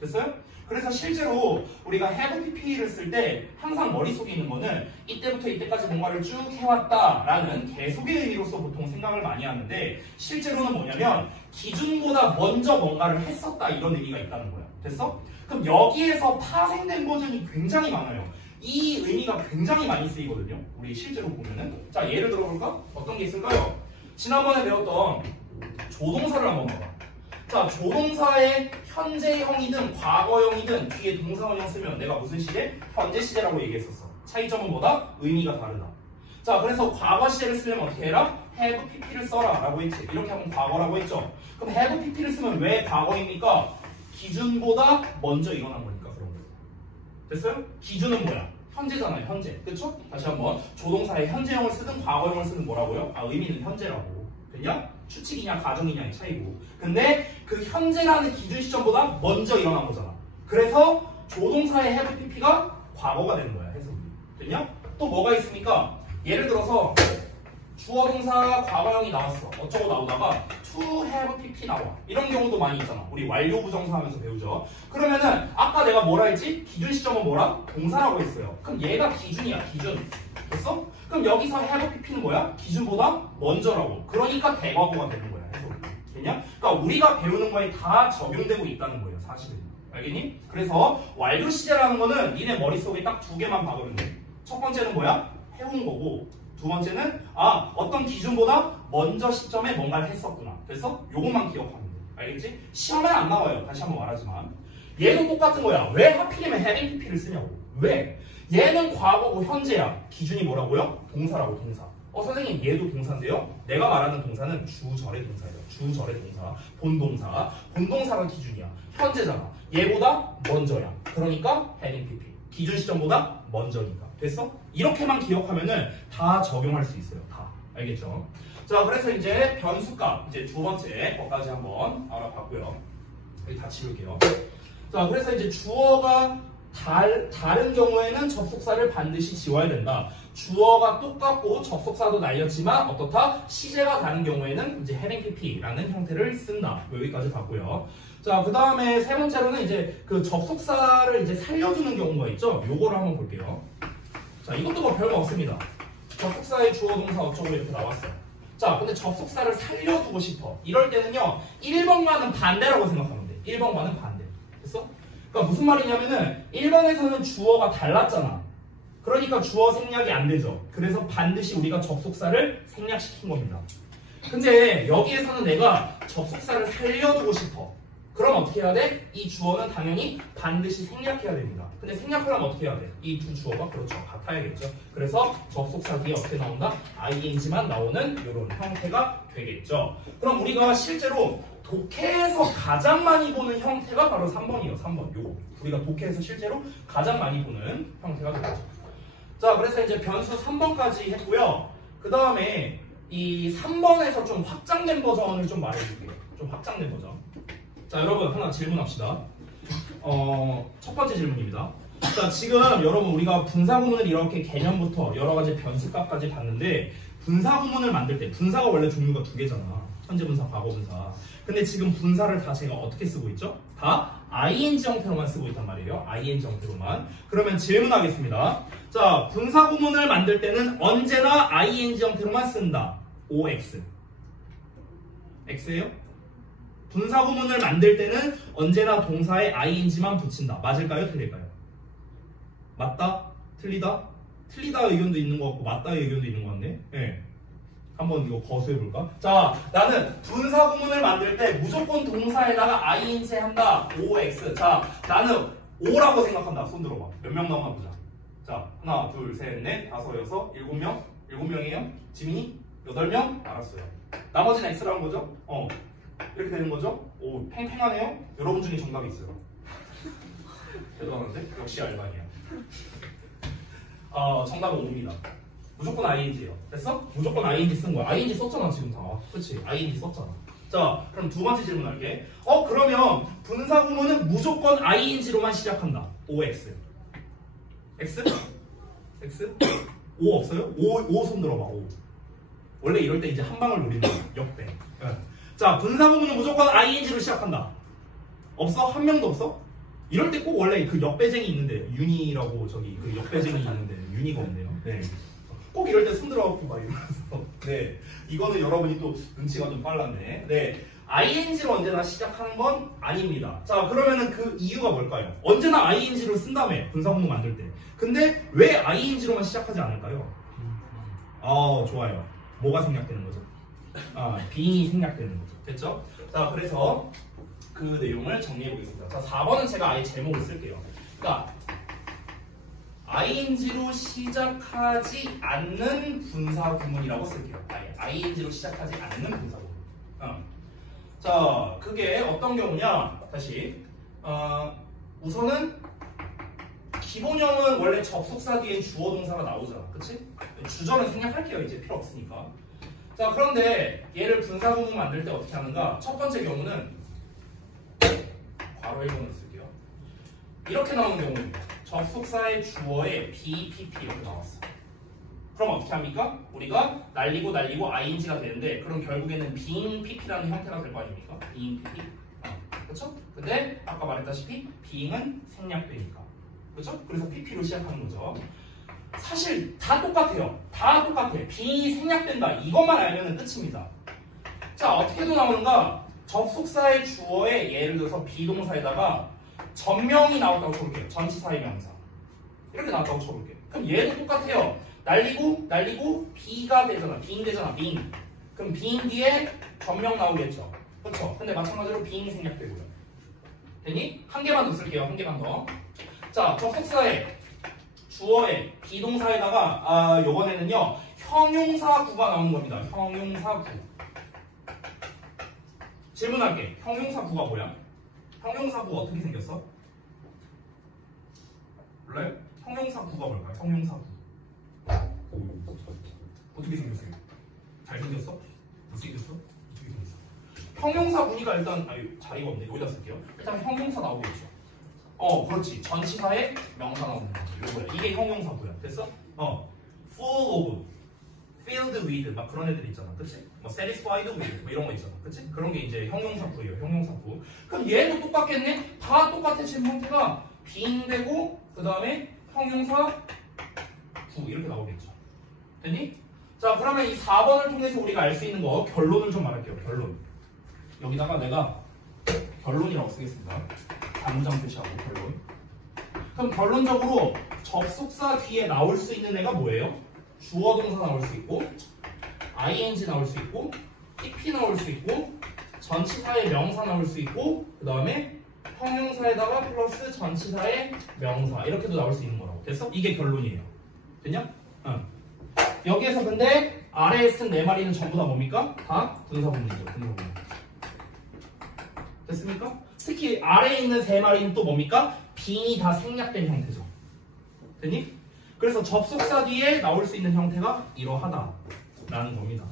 됐어요? 그래서 실제로 우리가 have pp를 쓸 때 항상 머릿속에 있는 거는 이때부터 이때까지 뭔가를 쭉 해왔다라는 계속의 의미로서 보통 생각을 많이 하는데, 실제로는 뭐냐면 기준보다 먼저 뭔가를 했었다 이런 의미가 있다는 거야. 됐어? 그럼 여기에서 파생된 버전이 굉장히 많아요. 이 의미가 굉장히 많이 쓰이거든요. 우리 실제로 보면은. 자, 예를 들어볼까? 어떤 게 있을까요? 지난번에 배웠던 조동사를 한번 봐봐. 자, 조동사의 현재형이든 과거형이든 뒤에 동사원형 쓰면 내가 무슨 시제? 현재 시제라고 얘기했었어. 차이점은 뭐다? 의미가 다르다. 자, 그래서 과거 시제를 쓰려면 어떻게 해라? have pp를 써라 라고 했지. 이렇게 하면 과거라고 했죠. 그럼 have pp를 쓰면 왜 과거입니까? 기준보다 먼저 일어난 거니까 그런 거예요. 됐어요? 기준은 뭐야? 현재잖아요. 현재. 그쵸? 다시 한번 조동사의 현재형을 쓰든 과거형을 쓰든 뭐라고요? 의미는 현재라고. 됐냐? 추측이냐 가정이냐의 차이고. 근데 그 현재라는 기준 시점보다 먼저 일어난 거잖아. 그래서 조동사의 have pp가 과거가 되는 거야. 해석이. 됐냐? 또 뭐가 있습니까? 예를 들어서 주어 동사 과거형이 나왔어. 어쩌고 나오다가 to have pp 나와. 이런 경우도 많이 있잖아. 우리 완료 부정사 하면서 배우죠. 그러면은 아까 내가 뭐라 했지? 기준 시점은 뭐라? 동사라고 했어요. 그럼 얘가 기준이야. 기준. 됐어? 그럼 여기서 have pp는 뭐야? 기준보다 먼저라고. 그러니까 대과거가 되는 거야. 해석이. 됐냐? 그러니까 우리가 배우는 거에 다 적용되고 있다는 거예요. 사실은. 알겠니? 그래서 완료 시제라는 거는 니네 머릿속에 딱 2개만 박으면 돼. 첫 번째는 뭐야? 해온 거고, 두 번째는 어떤 기준보다 먼저 시점에 뭔가를 했었구나. 됐어? 요것만 기억하면 돼. 알겠지? 시험에 안 나와요. 다시 한번 말하지만. 얘도 똑같은 거야. 왜 하필이면 having pp를 쓰냐고. 왜? 얘는 과거고 현재야. 기준이 뭐라고요? 동사라고. 동사. 선생님 얘도 동사인데요? 내가 말하는 동사는 주절의 동사예요. 주절의 동사. 본동사. 본동사가 기준이야. 현재잖아. 얘보다 먼저야. 그러니까 having pp. 기준 시점보다 먼저니까. 됐어? 이렇게만 기억하면은 다 적용할 수 있어요. 다. 알겠죠? 자, 그래서 이제 변수값. 이제 두 번째 거까지 한번 알아봤고요. 여기 다 치울게요. 자, 그래서 이제 주어가 다른 경우에는 접속사를 반드시 지워야 된다. 주어가 똑같고 접속사도 날렸지만 어떻다? 시제가 다른 경우에는 이제 having pp라는 형태를 쓴다. 여기까지 봤고요. 자, 그 다음에 세 번째로는 이제 그 접속사를 이제 살려주는 경우가 있죠. 요거를 한번 볼게요. 자, 이것도 뭐 별거 없습니다. 접속사의 주어 동사 어쩌고 이렇게 나왔어. 자, 근데 접속사를 살려두고 싶어. 이럴 때는요, 1번과는 반대라고 생각하면 돼. 1번과는 반대. 됐어? 그러니까 무슨 말이냐면은 1번에서는 주어가 달랐잖아. 그러니까 주어 생략이 안 되죠. 그래서 반드시 우리가 접속사를 생략시킨 겁니다. 근데 여기에서는 내가 접속사를 살려두고 싶어. 그럼 어떻게 해야 돼? 이 주어는 당연히 반드시 생략해야 됩니다. 근데 생략하려면 어떻게 해야 돼? 이 두 주어가 그렇죠. 같아야겠죠. 그래서 접속사 뒤에 어떻게 나온다? ing만 나오는 이런 형태가 되겠죠. 그럼 우리가 실제로 독해에서 가장 많이 보는 형태가 바로 3번이에요. 3번. 요거. 우리가 독해에서 실제로 가장 많이 보는 형태가 되겠죠. 자, 그래서 이제 변수 3번까지 했고요. 그 다음에 이 3번에서 좀 확장된 버전을 좀 말해줄게요. 좀 확장된 버전. 자, 여러분 하나 질문합시다. 첫 번째 질문입니다. 자, 지금 여러분 우리가 분사구문을 이렇게 개념부터 여러 가지 변수값까지 봤는데 분사구문을 만들 때 분사가 원래 종류가 2개잖아. 현재 분사, 과거 분사. 근데 지금 분사를 다 제가 어떻게 쓰고 있죠? 다 ing 형태로만 쓰고 있단 말이에요. ing 형태로만. 그러면 질문하겠습니다. 자, 분사 구문을 만들 때는 언제나 ing 형태로만 쓴다. OX. X예요? 분사 구문을 만들 때는 언제나 동사에 ing만 붙인다. 맞을까요? 틀릴까요? 맞다? 틀리다? 틀리다 의견도 있는 것 같고 맞다 의견도 있는 것 같네. 네. 한번 이거 거수해볼까? 자, 나는 분사 구문을 만들 때 무조건 동사에다가 ing 한다. OX. 자, 나는 O라고 생각한다. 손 들어봐. 몇 명 나오나 보자. 자, 하나, 둘, 셋, 넷, 다섯, 여섯, 일곱 명. 일곱 명이에요? 지민이? 8명? 알았어요. 나머지는 X라는 거죠? 이렇게 되는 거죠? 오, 팽팽하네요? 여러분 중에 정답이 있어요. 대단한데? 역시 알바니야. 정답은 5입니다. 무조건 ing예요. 됐어? 무조건 ing 쓴 거야. ing 썼잖아 지금 다. 그치? ing 썼잖아. 자, 그럼 두 번째 질문 할게. 그러면 분사 구문은 무조건 ing로만 시작한다. OX. X? X? O 없어요? O 손 들어봐. O. 원래 이럴 때 이제 한 방을 노리는 거야. 역대. 자, 분사 구문은 무조건 ing로 시작한다. 없어? 한 명도 없어? 이럴 때 꼭 원래 그 역배쟁이 있는데 윤희라고 저기 그 역배쟁이 있는데 윤희가 없네요. 네. 꼭 이럴 때 손 들어갖고 막 이러면서. 네. 이거는 여러분이 또 눈치가 좀 빨랐네. 네. ing로 언제나 시작하는 건 아닙니다. 자, 그러면은 그 이유가 뭘까요? 언제나 ing로 쓴다며 분사 구문 만들 때. 근데 왜 ing로만 시작하지 않을까요? 좋아요. 뭐가 생략되는 거죠? being이 생략되는 거죠. 됐죠? 자, 그래서 그 내용을 정리해 보겠습니다. 자, 4번은 제가 아예 제목을 쓸게요. 그러니까 ing로 시작하지 않는 분사 구문이라고 쓸게요. ing로 시작하지 않는 분사 구문. 자, 그게 어떤 경우냐? 다시 우선은 기본형은 원래 접속사 뒤에 주어 동사가 나오잖아. 그치? 주절은 생략할게요. 이제 필요 없으니까. 자, 그런데 얘를 분사 구문 만들 때 어떻게 하는가? 첫 번째 경우는 괄호 1번을 쓸게요. 이렇게 나오는 경우입니다. 접속사의 주어에 BPP 이렇게 나왔어. 그럼 어떻게 합니까? 우리가 날리고 ing가 되는데 그럼 결국에는 being pp라는 형태가 될 거 아닙니까? being pp. 그렇죠? 근데 아까 말했다시피 being은 생략되니까. 그렇죠? 그래서 pp로 시작하는 거죠. 사실 다 똑같아요. 다 똑같아. being이 생략된다. 이것만 알면 끝입니다. 자, 어떻게도 나오는가? 접속사의 주어에 예를 들어서 비동사에다가 전명이 나왔다고 쳐볼게요. 전치사의 명사. 이렇게 나왔다고 쳐볼게요. 그럼 얘도 똑같아요. 날리고 be가 되잖아. being 되잖아. being. 그럼 being 뒤에 전명 나오겠죠. 그렇죠? 근데 마찬가지로 being 생략되고요. 되니? 한 개만 더 쓸게요. 한 개만 더. 자, 접속사의 주어에 비동사에다가 요번에는요. 형용사구가 나오는 겁니다. 형용사구. 질문할게. 형용사구가 뭐야? 형용사구가 어떻게 생겼어? 몰라요? 형용사구가 뭘까요? 형용사구. 어떻게 생겼어요? 잘생겼어? 못생겼어? 어떻게 생겼어? 형용사구니까 일단 자리가 없네. 여기다 쓸게요. 일단 형용사 나오겠죠. 그렇지. 전치사에 명사 나오는 거. 이거야. 이게 형용사구야. 됐어? full of, filled with 막 그런 애들 있잖아. 그치? 뭐 satisfied with 뭐 이런 거 있잖아. 그치? 그런 게 이제 형용사구예요. 형용사구. 그럼 얘도 똑같겠네? 다 똑같아. 지금 형태가 being 되고 그 다음에 형용사구 이렇게 나오겠죠. 됐니? 자, 그러면 이 4번을 통해서 우리가 알 수 있는 거 결론을 좀 말할게요. 결론. 여기다가 내가 결론이라고 쓰겠습니다. 단정 표시하고 결론. 그럼 결론적으로 접속사 뒤에 나올 수 있는 애가 뭐예요? 주어 동사 나올 수 있고 ing 나올 수 있고 pp 나올 수 있고 전치사의 명사 나올 수 있고 그 다음에 형용사에다가 플러스 전치사의 명사 이렇게도 나올 수 있는 거라고. 됐어? 이게 결론이에요. 됐냐? 여기에서 근데 아래에 쓴 네 마리는 전부 다 뭡니까? 다 분사구문이죠. 분사구문. 됐습니까? 특히 아래에 있는 세 마리는 또 뭡니까? being이 다 생략된 형태죠. 됐니? 그래서 접속사 뒤에 나올 수 있는 형태가 이러하다라는 겁니다.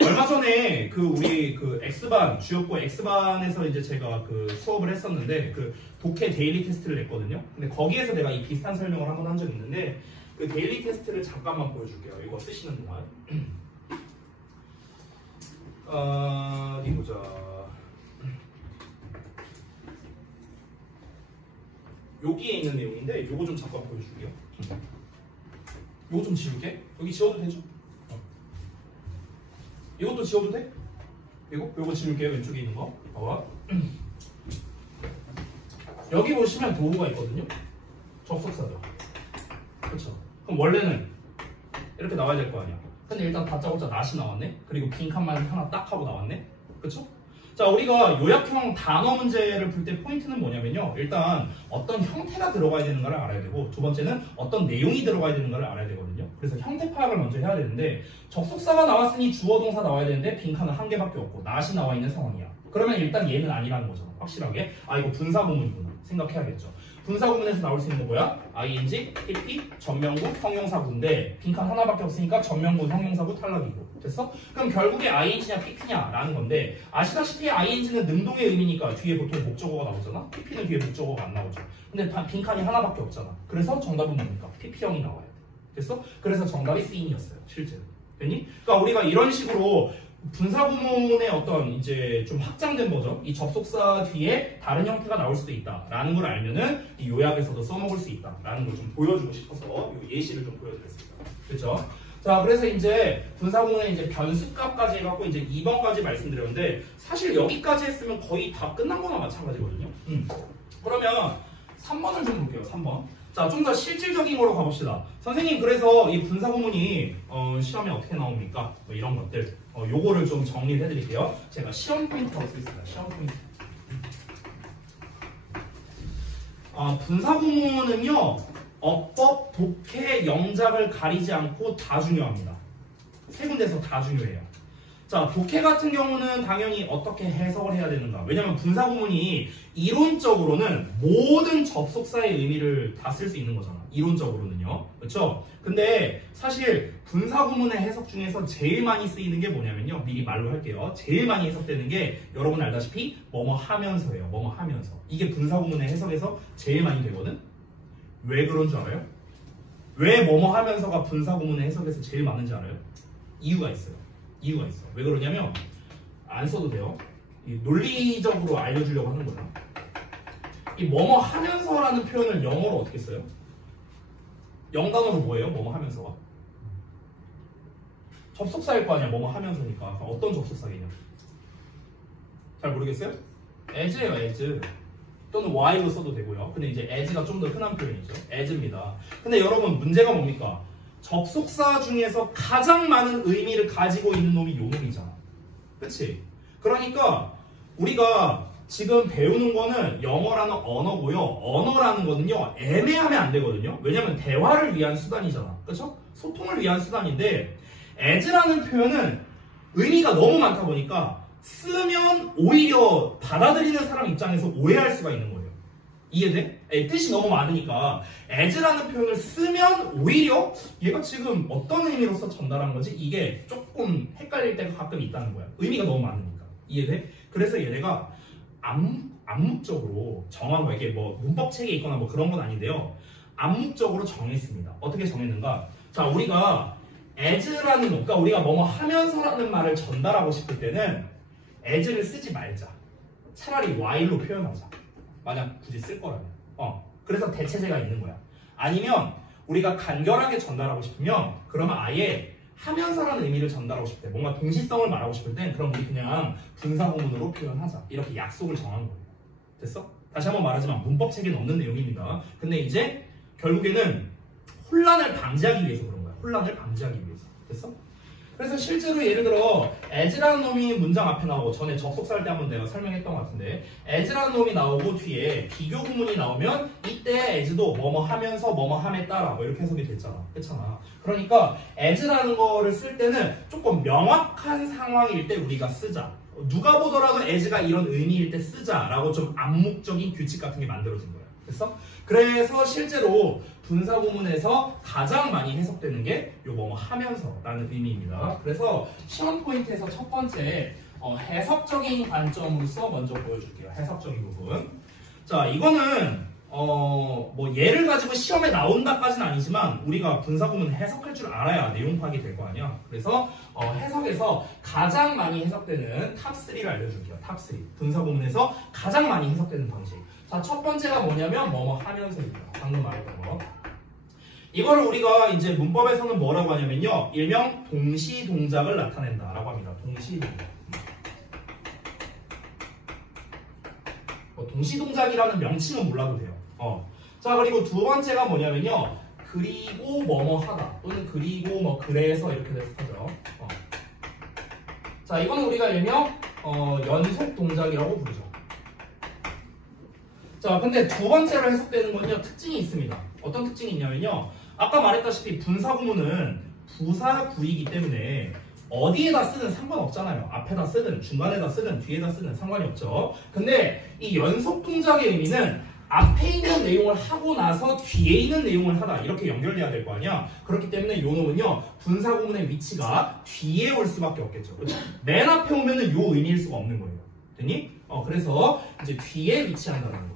얼마 전에 우리 X반 주요고 X반에서 이제 제가 수업을 했었는데 독해 데일리 테스트를 냈거든요. 근데 거기에서 내가 이 비슷한 설명을 한번 한 적이 있는데 그 데일리 테스트를 잠깐만 보여줄게요. 이거 쓰시는 동안. 어디 보자. 여기에 있는 내용인데 요거 좀 잠깐 보여줄게요. 요거 좀 지울게. 여기 지워도 되죠? 이것도 지워도 돼? 요거 지울게요. 왼쪽에 있는 거. 봐봐. 여기 보시면 도구가 있거든요. 접속사죠. 그렇죠? 그럼 원래는 이렇게 나와야 될 거 아니야. 근데 일단 다짜고짜 낫이 나왔네. 그리고 빈칸만 하나 딱 하고 나왔네. 그렇죠? 자, 우리가 요약형 단어 문제를 풀 때 포인트는 뭐냐면요. 일단 어떤 형태가 들어가야 되는가를 알아야 되고, 두 번째는 어떤 내용이 들어가야 되는가를 알아야 되거든요. 그래서 형태 파악을 먼저 해야 되는데, 접속사가 나왔으니 주어 동사 나와야 되는데 빈칸은 한 개밖에 없고 낫이 나와 있는 상황이야. 그러면 일단 얘는 아니라는 거잖아. 확실하게. 아, 이거 분사구문이구나 생각해야겠죠. 분사구문에서 나올 수 있는 거 뭐야? ing, pp, 전명구, 형용사구인데 빈칸 하나밖에 없으니까 전명구, 형용사구 탈락이고. 됐어? 그럼 결국에 ing냐 pp냐 라는 건데, 아시다시피 ing는 능동의 의미니까 뒤에 보통 목적어가 나오잖아. pp는 뒤에 목적어가 안 나오죠. 근데 빈칸이 하나밖에 없잖아. 그래서 정답은 뭡니까? pp형이 나와야 돼. 됐어? 그래서 정답이 C인이었어요. 실제로. 됐니? 그러니까 우리가 이런 식으로 분사구문의 어떤 이제 좀 확장된 버전, 이 접속사 뒤에 다른 형태가 나올 수도 있다라는 걸 알면은 이 요약에서도 써먹을 수 있다라는 걸 좀 보여주고 싶어서 이 예시를 좀 보여드렸습니다. 그렇죠? 자, 그래서 이제 분사구문의 이제 변수값까지 해갖고 이제 2번까지 말씀드렸는데, 사실 여기까지 했으면 거의 다 끝난 거나 마찬가지거든요. 그러면 3번을 좀 볼게요. 3번. 자, 좀 더 실질적인 거로 가봅시다. 선생님, 그래서 이 분사구문이 시험에 어떻게 나옵니까? 뭐 이런 것들. 요거를 좀 정리를 해드릴게요. 제가 시험 포인트라고 쓰겠습니다. 시험 포인트. 분사구문은요, 어법, 독해, 영작을 가리지 않고 다 중요합니다. 세 군데서 다 중요해요. 자, 독해 같은 경우는 당연히 어떻게 해석을 해야 되는가. 왜냐면 분사구문이 이론적으로는 모든 접속사의 의미를 다 쓸 수 있는 거잖아. 이론적으로는요. 그렇죠? 근데 사실 분사구문의 해석 중에서 제일 많이 쓰이는 게 뭐냐면요. 미리 말로 할게요. 제일 많이 해석되는 게 여러분 알다시피 뭐뭐 하면서예요. 뭐뭐 하면서. 이게 분사구문의 해석에서 제일 많이 되거든. 왜 그런 줄 알아요? 왜 뭐뭐 하면서가 분사구문의 해석에서 제일 많은지 알아요? 이유가 있어요. 이유가 있어. 왜 그러냐면 안 써도 돼요. 이 논리적으로 알려주려고 하는 거야. 이 뭐뭐 하면서라는 표현을 영어로 어떻게 써요? 영단어로 뭐예요? 뭐뭐 하면서가? 접속사일 거 아니야. 뭐뭐 하면서니까. 어떤 접속사겠냐? 잘 모르겠어요? as예요. as. 또는 while로 써도 되고요. 근데 이제 as가 좀 더 흔한 표현이죠. as입니다. 근데 여러분 문제가 뭡니까? 접속사 중에서 가장 많은 의미를 가지고 있는 놈이 요 놈이잖아. 그치? 그러니까 우리가 지금 배우는 거는 영어라는 언어고요. 언어라는 거는요, 애매하면 안 되거든요. 왜냐면 대화를 위한 수단이잖아. 그쵸? 소통을 위한 수단인데, as라는 표현은 의미가 너무 많다 보니까 쓰면 오히려 받아들이는 사람 입장에서 오해할 수가 있는 거예요. 이해돼? 뜻이 너무 많으니까 as라는 표현을 쓰면 오히려 얘가 지금 어떤 의미로서 전달한 거지? 이게 조금 헷갈릴 때가 가끔 있다는 거야. 의미가 너무 많으니까. 이해돼? 그래서 얘네가 암묵적으로 정한 거야. 이게 뭐 문법책에 있거나 뭐 그런 건 아닌데요. 암묵적으로 정했습니다. 어떻게 정했는가? 자, 우리가 as라는, 그러니까 우리가 뭐뭐 하면서라는 말을 전달하고 싶을 때는 as를 쓰지 말자. 차라리 while로 표현하자. 만약 굳이 쓸 거라면. 그래서 대체제가 있는 거야. 아니면 우리가 간결하게 전달하고 싶으면 그러면 아예 하면서라는 의미를 전달하고 싶을 때, 뭔가 동시성을 말하고 싶을 땐 그럼 우리 그냥 분사구문으로 표현하자. 이렇게 약속을 정한 거예요. 됐어? 다시 한번 말하지만 문법책에는 없는 내용입니다. 근데 이제 결국에는 혼란을 방지하기 위해서 그런 거야. 혼란을 방지하기 위해서. 됐어? 그래서 실제로 예를 들어 as라는 놈이 문장 앞에 나오고, 전에 접속사 할 때 한번 내가 설명했던 것 같은데, as라는 놈이 나오고 뒤에 비교 구문이 나오면 이때 as도 뭐뭐 하면서 뭐뭐 함에 따라 뭐 이렇게 해석이 됐잖아. 그렇잖아. 그러니까 as라는 거를 쓸 때는 조금 명확한 상황일 때 우리가 쓰자. 누가 보더라도 as가 이런 의미일 때 쓰자라고 좀 암묵적인 규칙 같은 게 만들어진 거야. 됐어? 그래서 실제로 분사구문에서 가장 많이 해석되는 게 요 뭐뭐 하면서라는 의미입니다. 그래서 시험 포인트에서 첫 번째 해석적인 관점으로서 먼저 보여줄게요. 해석적인 부분. 자, 이거는 뭐 예를 가지고 시험에 나온다까지는 아니지만 우리가 분사구문 해석할 줄 알아야 내용 파악이 될 거 아니야. 그래서 해석에서 가장 많이 해석되는 탑3를 알려줄게요. 탑3. 분사구문에서 가장 많이 해석되는 방식. 자, 첫 번째가 뭐냐면 뭐뭐 하면서입니다. 방금 말했던 거. 이거를 우리가 이제 문법에서는 뭐라고 하냐면요. 일명 동시 동작을 나타낸다 라고 합니다. 동시 동작. 동시 동작이라는 명칭은 몰라도 돼요. 자, 그리고 두 번째가 뭐냐면요. 그리고 뭐뭐 하다 또는 그리고 뭐 그래서 이렇게 해석하죠. 자, 이거는 우리가 일명 연속 동작이라고 부르죠. 자, 근데 두 번째로 해석되는 건요. 특징이 있습니다. 어떤 특징이 있냐면요. 아까 말했다시피 분사구문은 부사구이기 때문에 어디에다 쓰든 상관없잖아요. 앞에다 쓰든 중간에다 쓰든 뒤에다 쓰든 상관이 없죠. 근데 이 연속 동작의 의미는 앞에 있는 내용을 하고 나서 뒤에 있는 내용을 하다 이렇게 연결돼야 될 거 아니야. 그렇기 때문에 요 놈은요. 분사구문의 위치가 뒤에 올 수밖에 없겠죠. 그렇죠? 맨 앞에 오면은 요 의미일 수가 없는 거예요. 됐니? 그래서 이제 뒤에 위치한다는 거.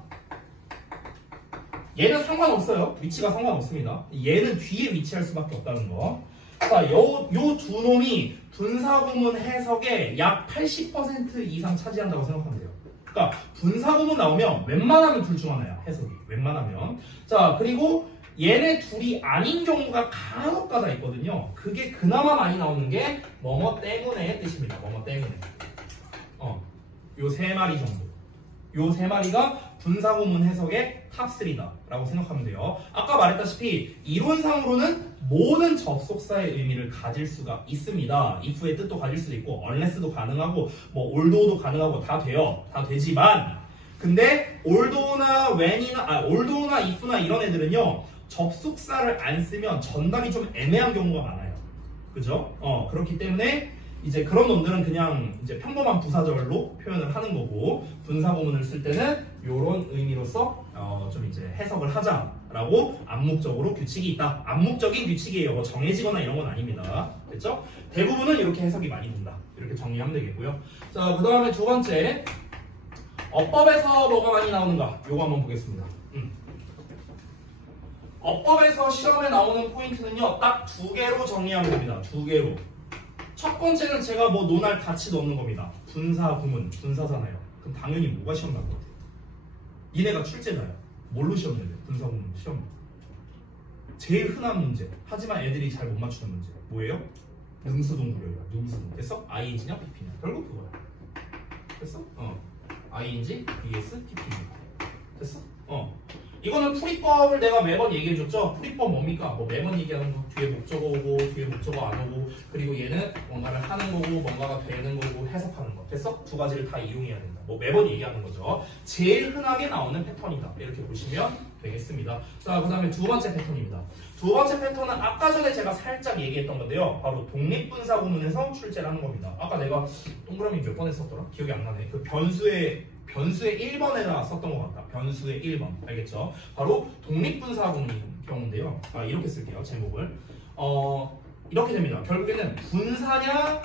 얘는 상관없어요. 위치가 상관없습니다. 얘는 뒤에 위치할 수밖에 없다는 거. 자, 요 두 놈이 분사구문 해석의 약 80% 이상 차지한다고 생각하면 돼요. 그러니까 분사구문 나오면 웬만하면 둘 중 하나야. 해석이. 웬만하면. 자, 그리고 얘네 둘이 아닌 경우가 간혹가다 있거든요. 그게 그나마 많이 나오는 게 뭐뭐 때문에 뜻입니다. 뭐뭐 때문에. 요 세 마리 정도. 요 세 마리가 분사구문 해석의 탑3다 라고 생각하면 돼요. 아까 말했다시피 이론상으로는 모든 접속사의 의미를 가질 수가 있습니다. if의 뜻도 가질 수도 있고 unless도 가능하고 뭐 although도 가능하고 다 돼요. 다 되지만 근데 although나 when이나 although나 if나 이런 애들은요. 접속사를 안 쓰면 전달이 좀 애매한 경우가 많아요. 그죠? 그렇기 때문에 이제 그런 놈들은 그냥 이제 평범한 부사절로 표현을 하는 거고 분사구문을 쓸 때는 이런 의미로서 좀 이제 해석을 하자라고 암묵적으로 규칙이 있다. 암묵적인 규칙이에요. 뭐 정해지거나 이런 건 아닙니다. 됐죠? 대부분은 이렇게 해석이 많이 된다. 이렇게 정리하면 되겠고요. 자, 그 다음에 두 번째 어법에서 뭐가 많이 나오는가? 요거 한번 보겠습니다. 어법에서 시험에 나오는 포인트는요. 딱 두 개로 정리하면 됩니다. 두 개로. 첫 번째는 제가 뭐 논할 가치 넣는 겁니다. 분사구문, 분사잖아요. 그럼 당연히 뭐가 시험 나올 것 같아요? 니네가 출제자요. 뭘로 시험 내요? 분사구문 시험. 제일 흔한 문제. 하지만 애들이 잘 못 맞추는 문제. 뭐예요? 능수동 구별이야. 능수동. 됐어? ing냐 pp냐. 결국 그거야. 됐어? ing, bs, pp냐. 됐어? 이거는 풀이법을 내가 매번 얘기해줬죠? 풀이법 뭡니까? 뭐 매번 얘기하는 거 뒤에 목적어 오고 뒤에 목적어 안 오고 그리고 얘는 뭔가를 하는 거고 뭔가가 되는 거고 해석하는 거. 됐어? 두 가지를 다 이용해야 된다. 뭐 매번 얘기하는 거죠. 제일 흔하게 나오는 패턴이다. 이렇게 보시면 되겠습니다. 자, 그 다음에 두 번째 패턴입니다. 두 번째 패턴은 아까 전에 제가 살짝 얘기했던 건데요. 바로 독립분사구문에서 출제를 하는 겁니다. 아까 내가 동그라미 몇 번 했었더라? 기억이 안 나네. 그 변수의 1번에다 썼던 것 같다. 변수의 1번. 알겠죠? 바로 독립분사구문인 경우인데요. 이렇게 쓸게요. 제목을. 이렇게 됩니다. 결국에는 분사냐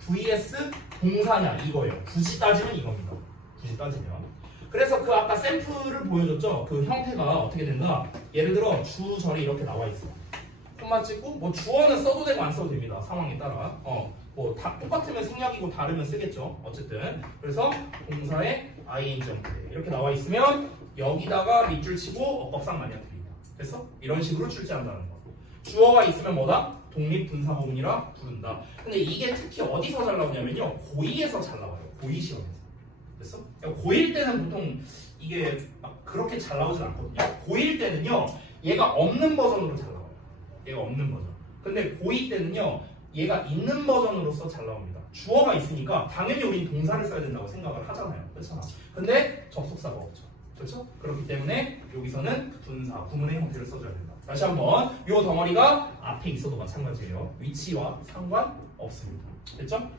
vs 동사냐 이거예요. 굳이 따지면 이겁니다. 굳이 따지면. 그래서 그 아까 샘플을 보여줬죠? 그 형태가 어떻게 된다? 예를 들어 주절이 이렇게 나와 있어. 콤마 찍고 뭐 주어는 써도 되고 안 써도 됩니다. 상황에 따라. 뭐 다 똑같으면 생략이고 다르면 쓰겠죠. 어쨌든 그래서 동사에 ing 이렇게 나와 있으면 여기다가 밑줄 치고 어법상 만약 드립니다. 됐어? 이런 식으로 출제한다는 거. 주어가 있으면 뭐다? 독립분사구문이라 부른다. 근데 이게 특히 어디서 잘 나오냐면요. 고2에서 잘 나와요. 고2 시험에서. 됐어? 고1 때는 보통 이게 막 그렇게 잘 나오진 않거든요. 고1 때는요. 얘가 없는 버전으로 잘 나와요. 얘가 없는 버전. 근데 고2 때는요. 얘가 있는 버전으로서 잘 나옵니다. 주어가 있으니까 당연히 우린 동사를 써야 된다고 생각을 하잖아요. 그렇잖아. 근데 접속사가 없죠. 그렇죠? 그렇기 때문에 여기서는 분사, 구문의 형태를 써줘야 된다. 다시 한번 이 덩어리가 앞에 있어도 마찬가지예요. 위치와 상관없습니다. 됐죠?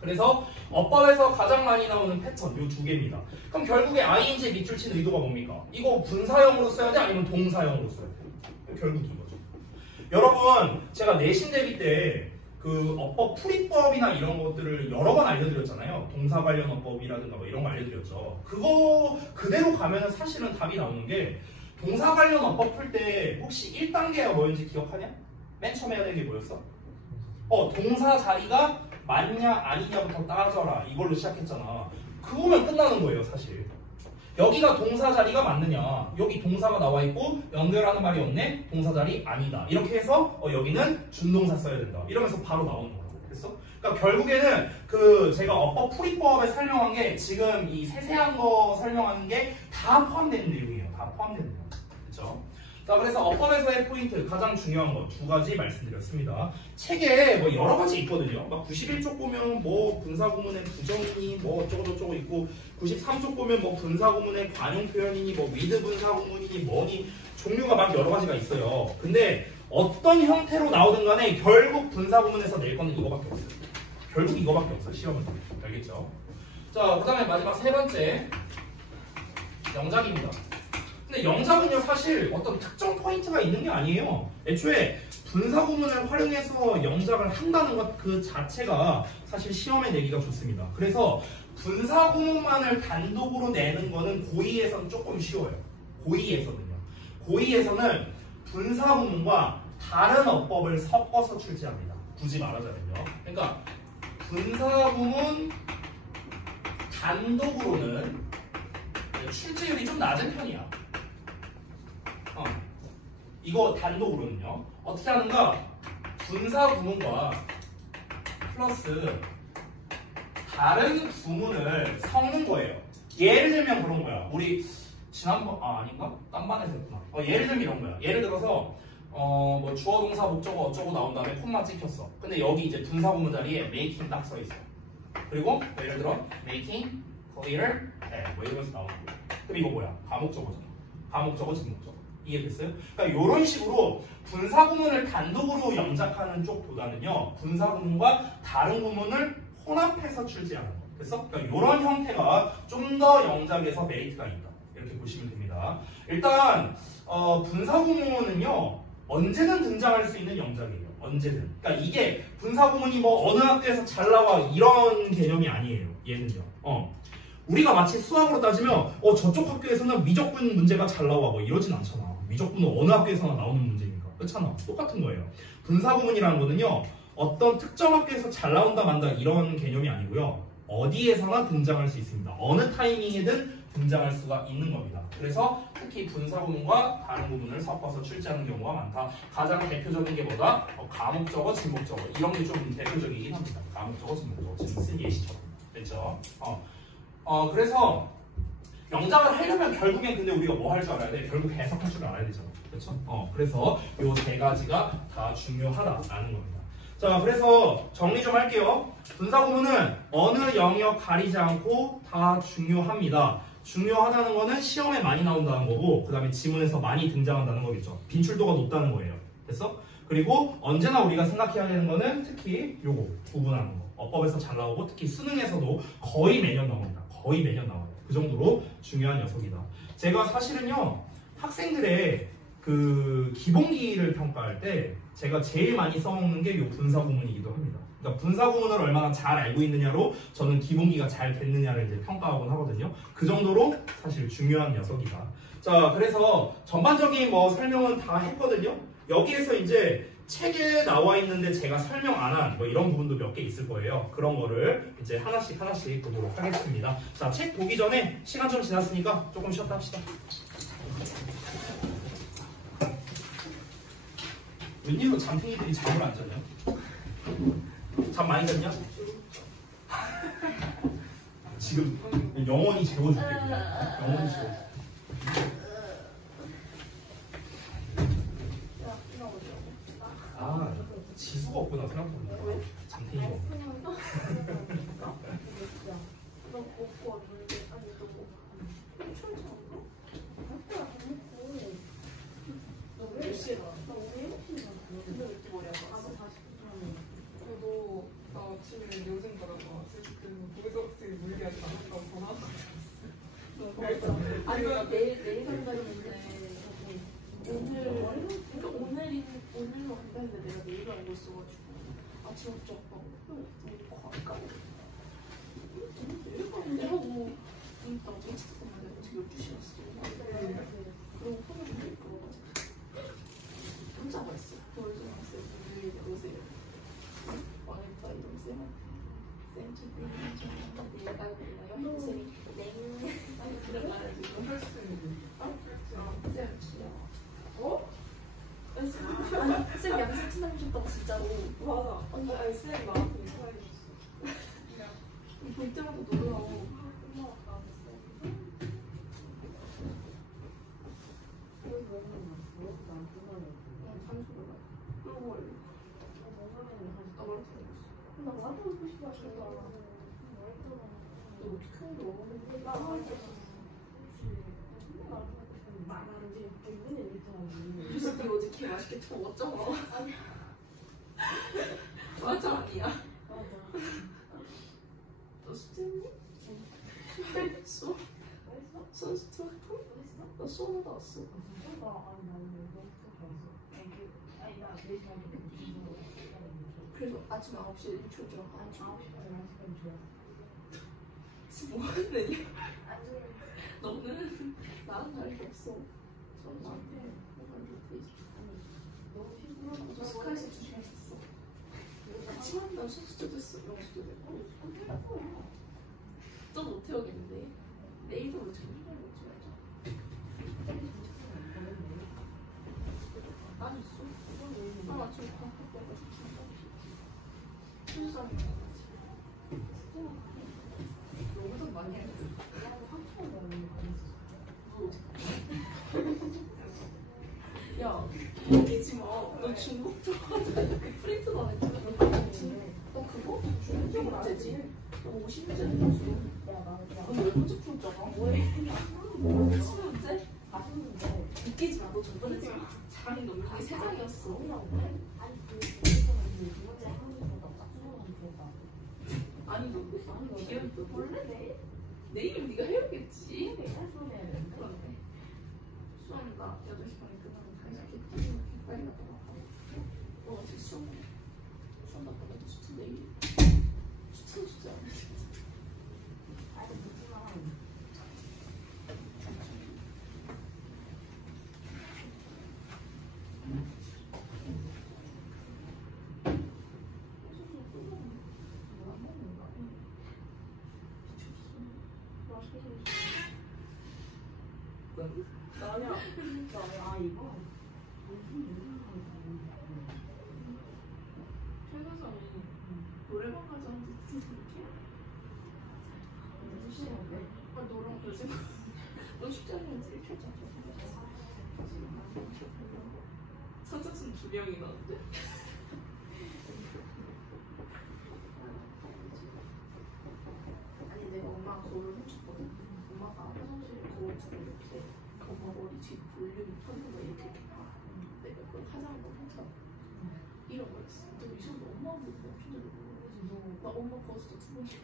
그래서 어법에서 가장 많이 나오는 패턴 이 두 개입니다. 그럼 결국에 ing에 밑줄 친 의도가 뭡니까? 이거 분사형으로 써야 돼? 아니면 동사형으로 써야 돼? 결국 이거죠. 여러분 제가 내신 대비 때 그 어법 풀이법이나 이런 것들을 여러 번 알려드렸잖아요. 동사 관련 어법이라든가 뭐 이런 거 알려드렸죠. 그거 그대로 가면은 사실은 답이 나오는 게 동사 관련 어법 풀 때 혹시 1단계가 뭐였는지 기억하냐? 맨 처음 해야 되는 게 뭐였어? 동사 자리가 맞냐 아니냐부터 따져라 이걸로 시작했잖아. 그거면 끝나는 거예요 사실. 여기가 동사 자리가 맞느냐, 여기 동사가 나와 있고 연결하는 말이 없네, 동사 자리 아니다, 이렇게 해서 여기는 준동사 써야 된다 이러면서 바로 나오는 거라고. 됐어? 그러니까 결국에는 그 제가 어법 풀이법에 설명한 게 지금 이 세세한 거 설명하는 게 다 포함되는 내용이에요. 다 포함되는 내용. 그렇죠? 자, 그래서 어법에서의 포인트 가장 중요한 거 두 가지 말씀드렸습니다. 책에 뭐 여러 가지 있거든요. 막 91쪽 보면 뭐 분사구문의 부정이니 뭐 어쩌고저쩌고 있고, 93쪽 보면 뭐 분사구문의 관용 표현이니 뭐 위드 분사구문이니 뭐니 종류가 막 여러 가지가 있어요. 근데 어떤 형태로 나오든 간에 결국 분사구문에서 낼 거는 이거밖에 없어요. 결국 이거밖에 없어요. 시험은. 알겠죠? 자, 그 다음에 마지막 세 번째 영작입니다. 근데 영작은요 사실 어떤 특정 포인트가 있는 게 아니에요. 애초에 분사구문을 활용해서 영작을 한다는 것 그 자체가 사실 시험에 내기가 좋습니다. 그래서 분사구문만을 단독으로 내는 거는 고2에서는 조금 쉬워요. 고2에서는요. 고2에서는 분사구문과 다른 어법을 섞어서 출제합니다. 굳이 말하자면요. 그러니까 분사구문 단독으로는 출제율이 좀 낮은 편이야. 이거 단독으로는요. 어떻게 하는가? 분사구문과 플러스 다른 구문을 섞는 거예요. 예를 들면 그런 거야. 우리 지난번 아닌가? 딴 반에서 했구나. 예를 들면 이런 거야. 예를 들어서 뭐 주어 동사 목적어 어쩌고 나온 다음에 콤마 찍혔어. 근데 여기 이제 분사구문 자리에 making 딱 써 있어. 그리고 예를 들어 making clear 뭐 이러면서 나오는 거야. 그럼 이거 뭐야? 가목적어잖아. 가목적어, 직목적어. 이해됐어요? 그러니까 이런 식으로 분사구문을 단독으로 영작하는 쪽보다는요, 분사구문과 다른 구문을 혼합해서 출제하는 거. 됐어? 그러니까 이런 형태가 좀 더 영작에서 메리트가 있다. 이렇게 보시면 됩니다. 일단 분사구문은요 언제든 등장할 수 있는 영작이에요. 언제든. 그러니까 이게 분사구문이 뭐 어느 학교에서 잘 나와 이런 개념이 아니에요. 얘는요. 우리가 마치 수학으로 따지면 저쪽 학교에서는 미적분 문제가 잘 나와 뭐 이러진 않잖아. 미적분은 어느 학교에서나 나오는 문제니까. 그렇잖아. 똑같은 거예요. 분사구문이라는 거는요 어떤 특정 학교에서 잘 나온다 만다 이런 개념이 아니고요, 어디에서나 등장할 수 있습니다. 어느 타이밍이든 등장할 수가 있는 겁니다. 그래서 특히 분사구문과 다른 구문을 섞어서 출제하는 경우가 많다. 가장 대표적인 게 뭐다? 가목적어, 직목적어 이런 게 좀 대표적이긴 합니다. 가목적어, 직목적어 지금 쓴 예시처럼. 됐죠? 그래서 영작을 하려면 결국엔 근데 우리가 뭐 할 줄 알아야 돼? 결국 해석할 줄 알아야 되잖아. 그렇죠? 그래서 요 세 가지가 다 중요하다라는 겁니다. 자, 그래서 정리 좀 할게요. 분사구문은 어느 영역 가리지 않고 다 중요합니다. 중요하다는 거는 시험에 많이 나온다는 거고, 그 다음에 지문에서 많이 등장한다는 거겠죠. 빈출도가 높다는 거예요. 됐어? 그리고 언제나 우리가 생각해야 되는 거는 특히 요거 구분하는 거. 어법에서 잘 나오고 특히 수능에서도 거의 매년 나옵니다. 거의 매년 나와요. 그 정도로 중요한 녀석이다. 제가 사실은요 학생들의 그 기본기를 평가할 때 제가 제일 많이 써먹는 게 요 분사구문이기도 합니다. 그러니까 분사구문을 얼마나 잘 알고 있느냐로 저는 기본기가 잘 됐느냐를 이제 평가하곤 하거든요. 그 정도로 사실 중요한 녀석이다. 자, 그래서 전반적인 뭐 설명은 다 했거든요. 여기에서 이제 책에 나와 있는데 제가 설명 안 한 뭐 이런 부분도 몇 개 있을 거예요. 그런 거를 이제 하나씩 보도록 하겠습니다. 자, 책 보기 전에 시간 좀 지났으니까 조금 쉬었다 합시다. 웬일로 잠탱이들이 잠을 안 자냐? 잠 많이 잤냐? 지금 영원히 재워줄게. 영원히 재워줄게. 지수가 없구나 생각보다. 잠탱이가 없네. 내일 상담인데 오늘로 한다는데 내가 내일 알고 있어가지고 아침부터 오빠 갈까? 내일 가는데 하고 나중에 찾았단 말이야. 지금 12시 갔어. 그리고 폰을 좀 끌어가지고 혼자 왔어. 그래서 왔어요. 내일 오세요. 망했다 이러면서 쌤 양심 친다고 진짜로. 맞아. 아니 쌤 나한테 이상하게 볼 때마다 놀라워. 나 마라톤 하고 싶어 하셨다. 너 피크닉 먹었는데? 나 그래서 네 어제 개 맛있게 먹었잖아. 아니야. 맞아 아니야. 너 숙제했니? 수? 선수 왔어? 나 수업 하다 왔어. 그래서 아침 9시에 유치원 들어가. 9시까지 좋아. 지금 뭐 하는 애냐? 너는 나랑 다를 게 없어. 저는 나한테 뭔가 이렇게 아니 너무 피곤하고 스카이스 주시했어. 같이 만난 숙제도 됐어. 영수도 되고. 또 못 해오겠는데. 내일도 못 해오겠지 말자. 난 있어. 아 지금 방콕 가가지고 출산이 너보다 많이 해. 야, 웃기지 마. 너 중국적 하는데 프린트도 안 했잖아. 너 그거? 중국적 문제지? 너 50문제 해봤어. 너 10문제 풀었잖아. 뭐해? 10문제? 웃기지 마. 너 저번에 지금 장이 너무 그게 3장이었어. 아니 너 기억이 원래 내일은 네가 해야겠지. 그런데 수업 나 8시 반에 끝나면 다시 빨리 갔다 와. 너 어제 수업 났다가 또 수트 내일 수트 진짜 안 해. 아니야. 아 이거. 최근성이 노래방 가자 하는데 무슨 소리야? 아 너랑 요즘 너 숙제하는지 표정 선착순 2명이 나는데? 아니 내가 엄마가 거울을 훔쳤거든. 엄마가 화장실에 거울 주고 이렇게 엄마 머리 뒤 볼륨이 펴는 거 이렇게 봐. 내가 그걸 화장한 걸 훔쳐 잃어버렸어. 근데 이 정도 엄마 보고 엄청 들고 나 엄마 버스도 2번씩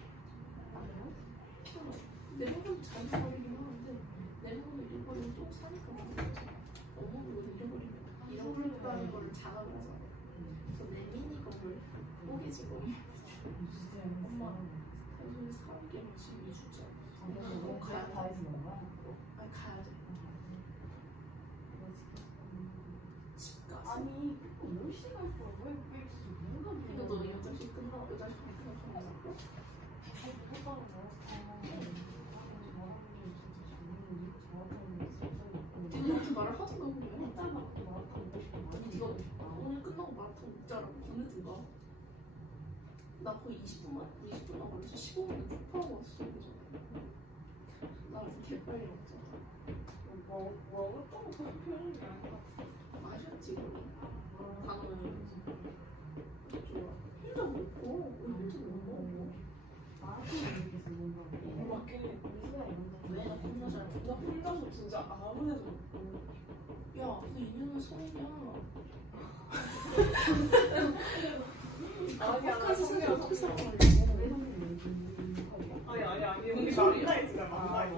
내 부분도 잘 버리긴 하는데 내 부분을 잃어버리면 또 사니까 엄마 보고 잃어버리면 잃어버렸다는 걸 자각을 하잖아. 그래서 내 미니건을 뽀개지고 엄마 단순히 사올게 지금 2주째 꼭 가야 돼. 아니 가야 돼. 집 가서 아니 몇 시간 있어? 왜 뭔가 이거 너 8시 끝나 8시 반에 끝나고 이렇게 말을 하지 마. 했잖아. 네가 오늘 끝나고 마라톤 먹자라고 보내든가. 나 거의 20분만 걸려서 15분에 풀파하고 왔어. 나 아주 개빨리 먹잖아. 먹었다고 그렇게 표현이 안 돼. 마셨지 그거. 나는 좋아. 혼자 먹고 우리 혼자 먹어. 맞긴 왜 나 혼자 잘 먹어? 나 혼자서 진짜 아무 데도 야, 근데 이년은 성인이야. 아니야, 아까 세상에 어떻게 살아가려고? 아니 뭔 우리 소리야? 만나있잖아 만나있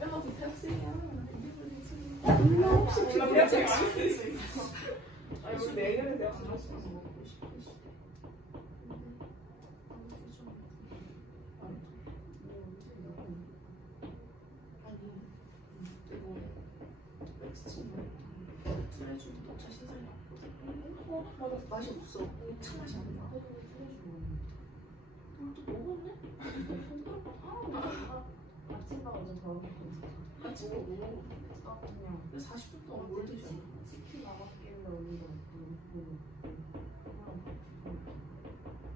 야, 너 대학생이야. 몰라, 혹시 몰라 그거 대학생 제가 아닐 수 있어. 아니 우리 내년에 대학생 할 수 있어. 먹고 싶어. 트레주도 녹차 신상이 나왔거든. 맛이 없어. 녹차 맛이 안 나. 같이 먹고. 아 그냥 40분 동안 뭘 드셨나? 치킨 나갔길래 우리가 먹고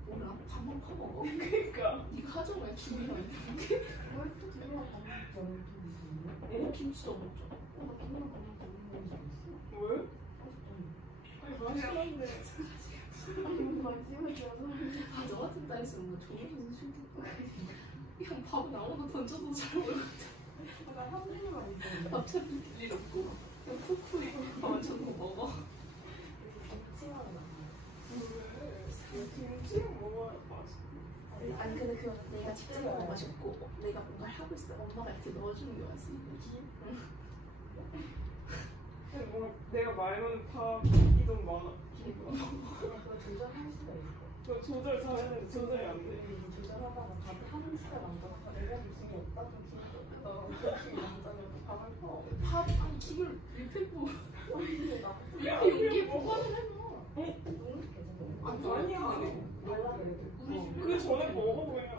몰라. 밥만 퍼먹어. 그러니까 네가 하자고 해. 죽이면 안 돼. 왜또 그냥 밥 먹지 않을 때 있었네? 김치도 먹자. 나 그냥 밥 먹지 않는 거 있었어? 왜? 아니 맛있는데. 아니 마지막이어서 아, 너 같은 딸이었으면 뭐 좋은 술도 그냥 밥 나오나 던져도 잘 먹을 것 같아. 나 현진이만 있었는데 밥차도 일 없고 그냥 쿡쿡 완전 먹어. 김치만 김치랑 먹어야 맛있어. 아니 근데 그거 내가 직접 먹어 맛있고 내가 뭔가 하고 있어 엄마가 이렇게 넣어주는 게 맛있어. 근데 뭔가 내가 말만 밥이 너무 많아. 그거 조절할 수가 있어. 저 조절 잘했는데 조절이 안 돼. 이제 조절하다가 밥을 하는 수가 남자가 내가 무슨 게 없다 좀 기분 남자면 밥을 퍼. 밥 아니 김을 밀폐고 근데 나 밀폐 용기에 보관을 해놔. 너무 괜찮아. 아니야. 달라 그래도. 우리 집에 그 전에 먹어 그냥.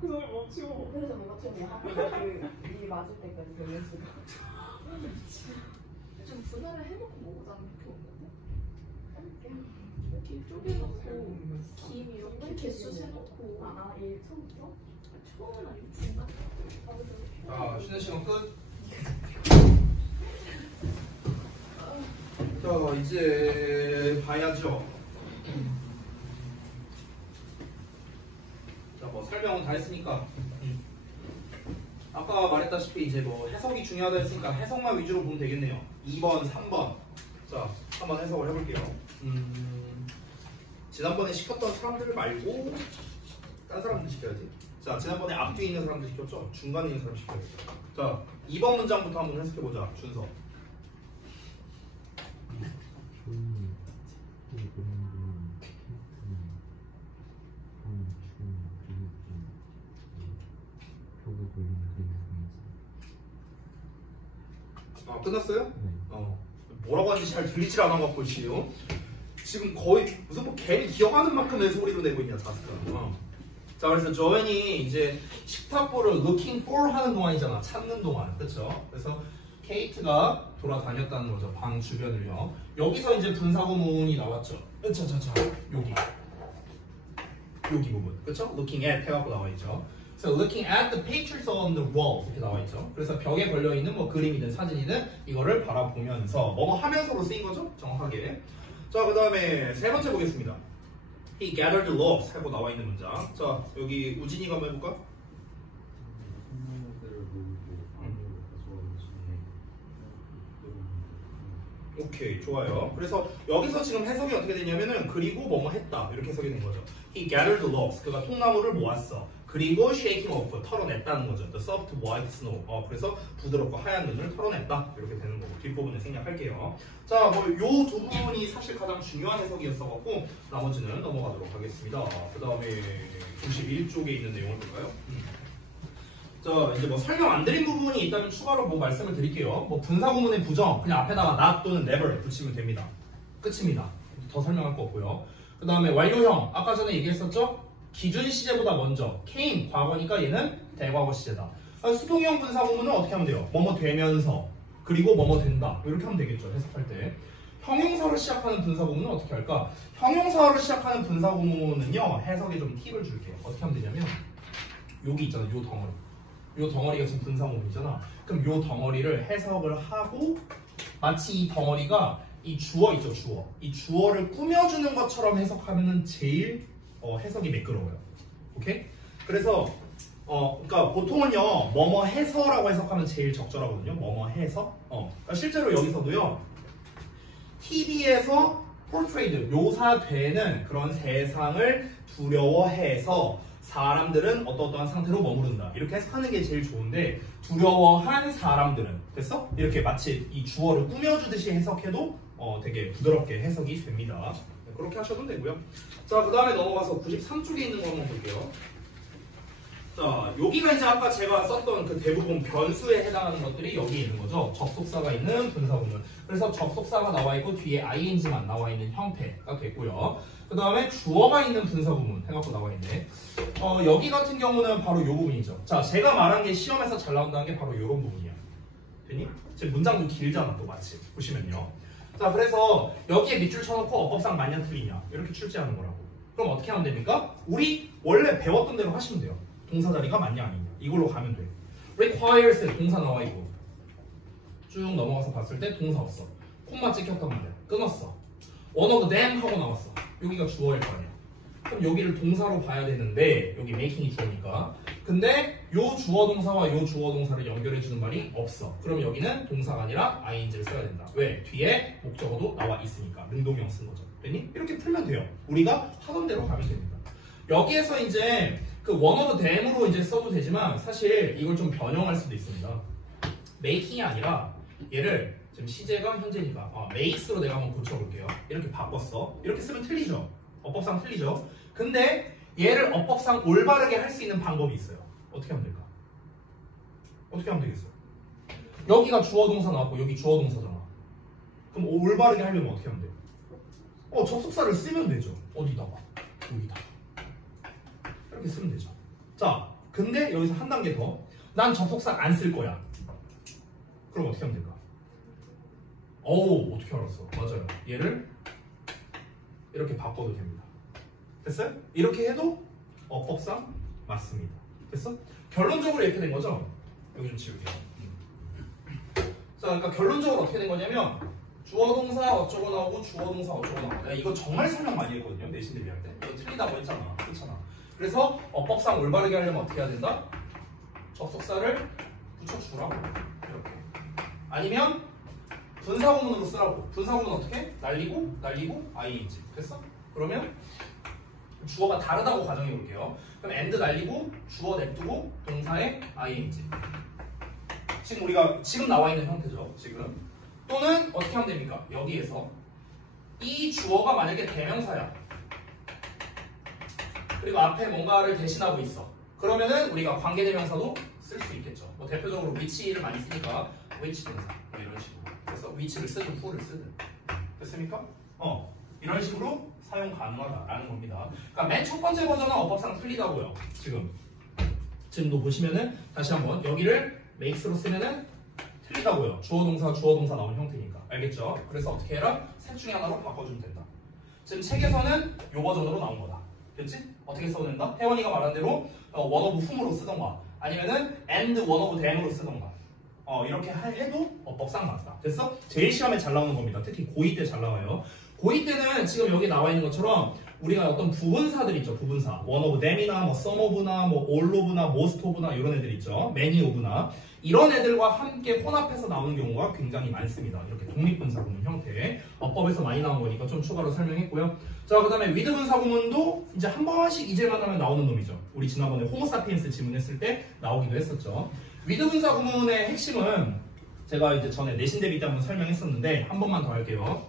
그 전에 먹지고. 그래서 내가 좀 하고 이 맞을 때까지 되는 수가. 좀 분할을 해놓고 먹어다는 게 없는데? 이렇게 쪼개놓고 김 이렇게 개수 세놓고 아얘 처음부터? 처음은 아니고 중간? 자, 쉬는 시간 끝. 자, 이제 봐야죠. 자, 뭐 설명은 다 했으니까. 아까 말했다시피 이제 뭐 해석이 중요하다 했으니까 해석만 위주로 보면 되겠네요. 2번, 3번. 자, 한번 해석을 해볼게요. 지난번에 시켰던 사람들 말고 딴 사람들 시켜야지. 자, 지난번에 앞뒤에 있는 사람들 시켰죠? 중간에 있는 사람 시켜야지. 자, 2번 문장부터 한번 해석해보자. 준서. 아, 끝났어요? 뭐라고 하는지 잘 들리질 않아갖고 지금 거의 무슨 뭐 괜히 기억하는 만큼의 소리로 내고 있냐 자스가. 자, 그래서 조앤이 이제 식탁보를 looking for 하는 동안이잖아. 찾는 동안. 그렇죠? 그래서 케이트가 돌아다녔다는 거죠. 방 주변을요. 여기서 이제 분사구문이 나왔죠. 자자자 여기 부분. 그렇죠? looking at 해갖고 나와 있죠. So looking at the pictures on the wall 이렇게 나와 있죠. 그래서 벽에 걸려 있는 뭐 그림이든 사진이든 이거를 바라보면서 뭐뭐 하면서로 쓰인 거죠. 정확하게. 자, 그다음에 세 번째 보겠습니다. He gathered logs 하고 나와 있는 문장. 자, 여기 우진이가 한번 해볼까? 오케이, 좋아요. 그래서 여기서 지금 해석이 어떻게 되냐면은 그리고 뭐뭐 했다 이렇게 해석이 된 거죠. He gathered logs. 그가 통나무를 모았어. 그리고 shaking off, 털어냈다는 거죠. The soft white snow. 그래서 부드럽고 하얀 눈을 털어냈다. 이렇게 되는 거고 뒷부분에 생략할게요. 자, 뭐 요 두 부분이 사실 가장 중요한 해석이었어갖고 나머지는 넘어가도록 하겠습니다. 그 다음에 91쪽에 있는 내용을 볼까요? 자, 이제 뭐 설명 안 드린 부분이 있다면 추가로 뭐 말씀을 드릴게요. 뭐 분사구문의 부정 그냥 앞에다가 not 또는 never 붙이면 됩니다. 끝입니다. 더 설명할 거 없고요. 그 다음에 완료형 아까 전에 얘기했었죠? 기준 시제보다 먼저 came 과거니까 얘는 대과거 시제다. 수동형 분사구문은 어떻게 하면 돼요? 뭐뭐 되면서 그리고 뭐뭐 된다 이렇게 하면 되겠죠. 해석할 때. 형용사로 시작하는 분사구문은 어떻게 할까? 형용사로 시작하는 분사구문은요 해석에 좀 팁을 줄게요. 어떻게 하면 되냐면 여기 있잖아. 요 덩어리. 요 덩어리가 지금 분사구문이잖아. 그럼 요 덩어리를 해석을 하고 마치 이 덩어리가 이 주어 있죠. 주어. 이 주어를 꾸며주는 것처럼 해석하면 제일 해석이 매끄러워요. 오케이? 그래서 그러니까 보통은요 뭐뭐 해서라고 해석하면 제일 적절하거든요. 뭐뭐 해서. 그러니까 실제로 여기서도요 TV에서 portrayed 묘사되는 그런 세상을 두려워해서 사람들은 어떠한 상태로 머무른다. 이렇게 해석하는 게 제일 좋은데 두려워한 사람들은 됐어? 이렇게 마치 이 주어를 꾸며주듯이 해석해도 되게 부드럽게 해석이 됩니다. 그렇게 하셔도 되고요. 자, 그 다음에 넘어가서 93쪽에 있는 거 한번 볼게요. 자, 여기가 이제 아까 제가 썼던 그 대부분 변수에 해당하는 것들이 여기 있는 거죠. 접속사가 있는 분사구문. 그래서 접속사가 나와 있고 뒤에 ing만 나와 있는 형태가 됐고요. 그 다음에 주어가 있는 분사구문 해갖고 나와 있네. 여기 같은 경우는 바로 이 부분이죠. 자, 제가 말한 게 시험에서 잘 나온다는 게 바로 이런 부분이야. 됐니? 지금 문장도 길잖아, 또 마치. 보시면요. 자, 그래서 여기에 밑줄 쳐놓고 어법상 맞냐 틀리냐 이렇게 출제하는 거라고. 그럼 어떻게 하면 됩니까? 우리 원래 배웠던 대로 하시면 돼요. 동사 자리가 맞냐 아니냐 이걸로 가면 돼. requires 동사 나와 있고 쭉 넘어가서 봤을 때 동사 없어. 콤마 찍혔단 말이야. 끊었어. one of them 하고 나왔어. 여기가 주어일 거 아니야. 그럼 여기를 동사로 봐야 되는데 여기 making이 주어니까. 근데 요 주어 동사와 요 주어 동사를 연결해주는 말이 없어. 그럼 여기는 동사가 아니라 ing를 써야 된다. 왜? 뒤에 목적어도 나와 있으니까. 능동형 쓴 거죠. 됐니? 이렇게 풀면 돼요. 우리가 하던 대로 가면 됩니다. 여기에서 이제 그 one of them으로 이제 써도 되지만 사실 이걸 좀 변형할 수도 있습니다. making이 아니라 얘를 지금 시제가 현재니까 makes로 내가 한번 고쳐볼게요. 이렇게 바꿨어. 이렇게 쓰면 틀리죠. 어법상 틀리죠. 근데 얘를 어법상 올바르게 할 수 있는 방법이 있어요. 어떻게 하면 될까? 어떻게 하면 되겠어요? 여기가 주어 동사 나왔고 여기 주어 동사잖아. 그럼 올바르게 하려면 어떻게 하면 돼? 접속사를 쓰면 되죠. 어디다가? 여기다가. 이렇게 쓰면 되죠. 자, 근데 여기서 한 단계 더. 난 접속사 안 쓸 거야. 그럼 어떻게 하면 될까? 어떻게 알았어? 맞아요. 얘를 이렇게 바꿔도 됩니다. 됐어요? 이렇게 해도 어법상 맞습니다. 됐어? 결론적으로 이렇게 된 거죠? 여기 좀 지울게요. 자, 그러니까 결론적으로 어떻게 된 거냐면 주어 동사 어쩌고 나오고 주어 동사 어쩌고 나오고. 내가 이거 정말 설명 많이 했거든요. 내신 대비할 때. 이거 틀리다고 했잖아. 그렇잖아. 그래서 어법상 올바르게 하려면 어떻게 해야 된다? 접속사를 붙여주라고. 이렇게. 아니면 분사구문으로 쓰라고. 분사구문 어떻게? 날리고 ing. 됐어? 그러면 주어가 다르다고 가정해 볼게요. 그럼 and 날리고 주어 냅두고 동사에 ing. 지금 나와 있는 형태죠. 지금. 또는 어떻게 하면 됩니까? 여기에서 이 주어가 만약에 대명사야. 그리고 앞에 뭔가를 대신하고 있어. 그러면은 우리가 관계대명사도 쓸 수 있겠죠. 뭐 대표적으로 which를 많이 쓰니까 which 동사 뭐 이런 식으로. 그래서 which를 쓰든 who를 쓰든. 됐습니까? 이런 식으로 사용 가능하다라는 겁니다. 그러니까 맨 첫 번째 버전은 어법상 틀리다고요. 지금도 보시면은 다시 한번 여기를 makes로 쓰면은 틀리다고요. 주어 동사 나오는 형태니까. 알겠죠? 그래서 어떻게 해라? 셋 중에 하나로 바꿔주면 된다. 지금 책에서는 요 버전으로 나온 거다. 됐지? 어떻게 써도 된다? 혜원이가 말한 대로 one of whom으로 쓰던가 아니면은 and one of them으로 쓰던가 이렇게 해도 어법상 맞다. 됐어? 제일 시험에 잘 나오는 겁니다. 특히 고2 때 잘 나와요. 고2 때는 지금 여기 나와 있는 것처럼 우리가 어떤 부분사들 있죠. 부분사. one of them이나 뭐 some of나 뭐 all of나 most of나 이런 애들 있죠. many of나 이런 애들과 함께 혼합해서 나오는 경우가 굉장히 많습니다. 이렇게 독립분사구문 형태. 어법에서 많이 나온 거니까 좀 추가로 설명했고요. 자, 그 다음에 with 분사구문도 이제 한 번씩 잊을만 하면 나오는 놈이죠. 우리 지난번에 호모사피엔스 지문했을 때 나오기도 했었죠. with 분사구문의 핵심은 제가 이제 전에 내신 대비 때 한번 설명했었는데 한 번만 더 할게요.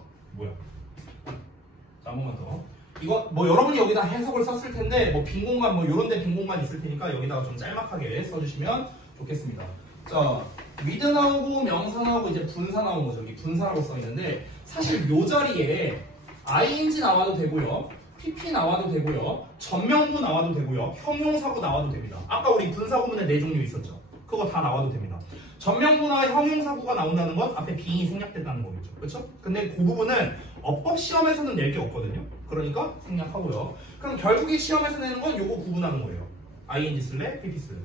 자, 한 번만 더. 이거 뭐 여러분이 여기다 해석을 썼을 텐데 뭐 빈 공간 뭐 요런 데 빈 공간 있을 테니까 여기다가 좀 짤막하게 써주시면 좋겠습니다. 자, with 나오고 명사 나오고 이제 분사 나온 거죠. 여기 분사라고 써 있는데 사실 요 자리에 ing 나와도 되고요, pp 나와도 되고요, 전명구 나와도 되고요, 형용사구 나와도 됩니다. 아까 우리 분사구문에 4종류 있었죠. 그거 다 나와도 됩니다. 전명구나 형용사구가 나온다는 건 앞에 being이 생략된다는 거겠죠. 그렇죠? 근데 그 부분은 어법 시험에서는 낼 게 없거든요. 그러니까 생략하고요. 그럼 결국에 시험에서 내는 건 요거 구분하는 거예요. ing 쓸래? pp 쓸래?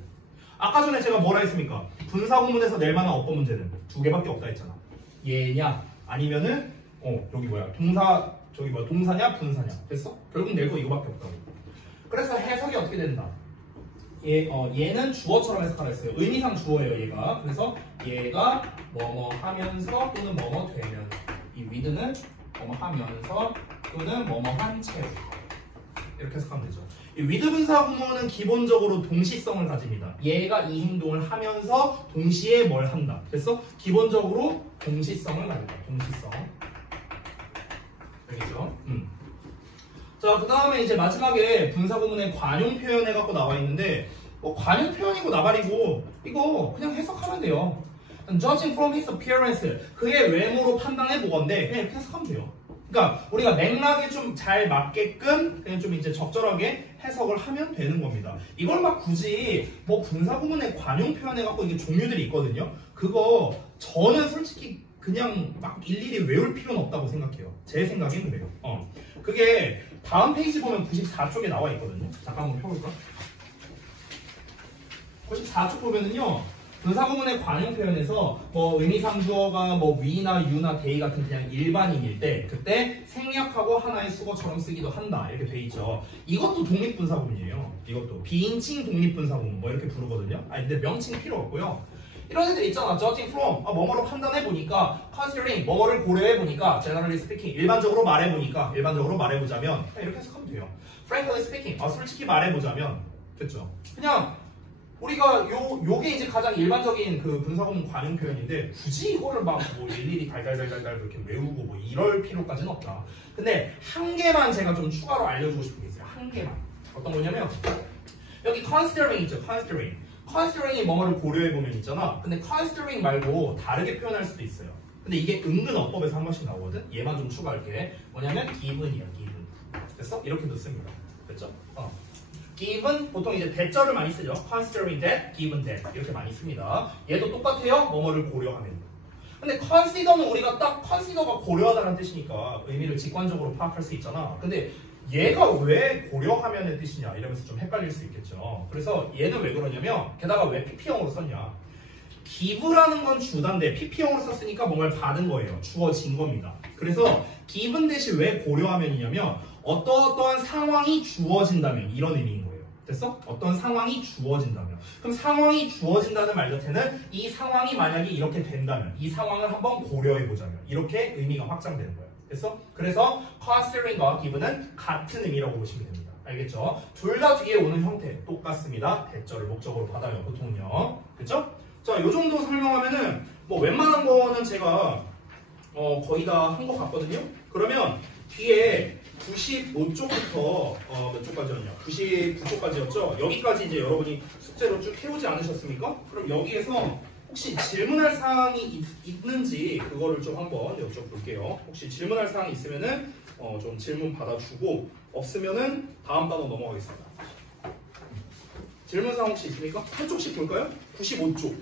아까 전에 제가 뭐라 했습니까? 분사구문에서 낼 만한 어법 문제는 2개밖에 없다 했잖아. 얘냐 아니면은 여기 동사냐 분사냐. 됐어? 결국 낼 거 이거밖에 없다고. 그래서 해석이 어떻게 된다? 얘는 주어처럼 해석하라 했어요. 의미상 주어예요, 얘가. 그래서 얘가 뭐뭐 하면서 또는 뭐뭐 되면, 이 with는 뭐뭐 하면서 또는 뭐뭐 한 채로 이렇게 해석하면 되죠. 이 with 분사 구문은 기본적으로 동시성을 가집니다. 얘가 이 행동을 하면서 동시에 뭘 한다. 됐어? 기본적으로 동시성을 가진다. 동시성. 알겠죠? 자, 그 다음에 이제 마지막에 분사 구문의 관용 표현 해갖고 나와 있는데 뭐 관용 표현이고 나발이고 이거 그냥 해석하면 돼요. Judging from his appearance, 그의 외모로 판단해 보건데 그냥 이렇게 해석하면 돼요. 그러니까 우리가 맥락에 좀 잘 맞게끔 그냥 좀 이제 적절하게 해석을 하면 되는 겁니다. 이걸 막 굳이 뭐 분사 구문의 관용 표현해갖고 이게 종류들이 있거든요. 그거 저는 솔직히 그냥 막 일일이 외울 필요는 없다고 생각해요. 제 생각엔 그래요. 그게 다음 페이지 보면 94쪽에 나와 있거든요. 잠깐 한번 펴볼까? 94쪽 보면은요. 분사 구문의 관용 표현에서 뭐 의미상 주어가 뭐 we나 you나 they 같은 그냥 일반인일 때 그때 생략하고 하나의 수거처럼 쓰기도 한다 이렇게 돼 있죠. 이것도 독립분사 구문이에요. 이것도 비인칭 독립분사 구문 뭐 이렇게 부르거든요. 근데 명칭 필요 없고요. 이런 애들 있잖아. judging from 뭐뭐로 판단해 보니까 considering 뭐뭐를 고려해 보니까 generally speaking 일반적으로 말해 보니까 일반적으로 말해 보자면 이렇게 해석하면 돼요. frankly speaking 솔직히 말해 보자면 됐죠. 그냥 우리가 요게 이제 가장 일반적인 그 분사구문 관용 표현인데 굳이 이거를 막 뭐 일일이 달달달달달 이렇게 외우고 뭐 이럴 필요까지는 없다. 근데 한 개만 제가 좀 추가로 알려주고 싶은 게 있어요. 한 개만. 어떤 거냐면 여기 considering 있죠. considering이 뭐뭐를 고려해보면 있잖아. 근데 considering 말고 다르게 표현할 수도 있어요. 근데 이게 은근 어법에서 한 번씩 나오거든. 얘만 좀 추가할게. 뭐냐면 given이야. given. 됐어? 이렇게도 씁니다. 됐죠? given 보통 이제 대절을 많이 쓰죠. considering that, given that 이렇게 많이 씁니다. 얘도 똑같아요. 뭐뭐를 고려하면. 근데 consider는 우리가 딱 consider가 고려하다는 뜻이니까 의미를 직관적으로 파악할 수 있잖아. 근데 얘가 왜 고려하면의 뜻이냐 이러면서 좀 헷갈릴 수 있겠죠. 그래서 얘는 왜 그러냐면 게다가 왜 PP형으로 썼냐. give라는 건 주단데 PP형으로 썼으니까 뭔가를 받은 거예요. 주어진 겁니다. 그래서 given 대신 왜 고려하면이냐면 어떠한 상황이 주어진다면 이런 의미인 거예요. 됐어? 어떤 상황이 주어진다면. 그럼 상황이 주어진다는 말 자체는 이 상황이 만약에 이렇게 된다면 이 상황을 한번 고려해보자면 이렇게 의미가 확장되는 거예요. 됐어? 그래서 considering과 given은 같은 의미라고 보시면 됩니다. 알겠죠? 둘 다 뒤에 오는 형태 똑같습니다. 대절을 목적으로 받아요. 보통은요. 그쵸? 자, 요 정도 설명하면은 뭐 웬만한 거는 제가 거의 다 한 것 같거든요. 그러면 뒤에 95쪽부터 몇 쪽까지였냐? 99쪽까지였죠? 여기까지 이제 여러분이 숙제로 쭉 해오지 않으셨습니까? 그럼 여기에서 혹시 질문할 사항이 있는지 그거를 좀 한번 여쭤볼게요. 혹시 질문할 사항이 있으면은 좀 질문 받아주고 없으면은 다음 단어 넘어가겠습니다. 질문 사항 혹시 있습니까? 한 쪽씩 볼까요? 95쪽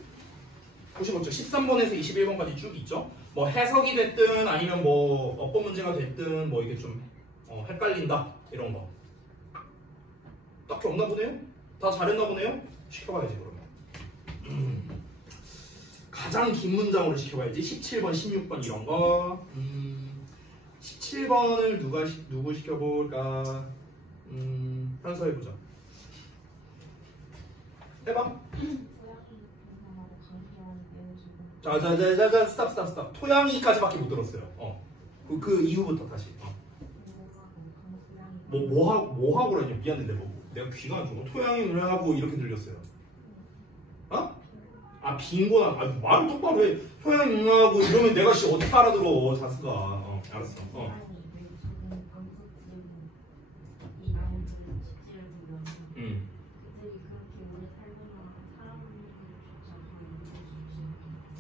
13번에서 21번까지 쭉 있죠? 뭐 해석이 됐든 아니면 뭐 어법 문제가 됐든 뭐 이게 좀 헷갈린다 이런 거 딱히 없나 보네요? 다 잘했나 보네요? 시켜봐야지 그러면 가장 긴 문장으로 시켜봐야지 17번, 16번 이런 거 17번을 누구 시켜볼까? 현서 해보자. 해봐. 자, 스탑. 토양이까지밖에 못 들었어요. 그 이후부터 다시. 뭐 하고 그러냐? 미안한데 내가 귀가 안 좋아. 토양이 노래하고 이렇게 들렸어요. 빈곤한. 말을 똑바로 해. 토양이 노래하고 이러면 내가 어떻게 알아들어? 자스가. 알았어.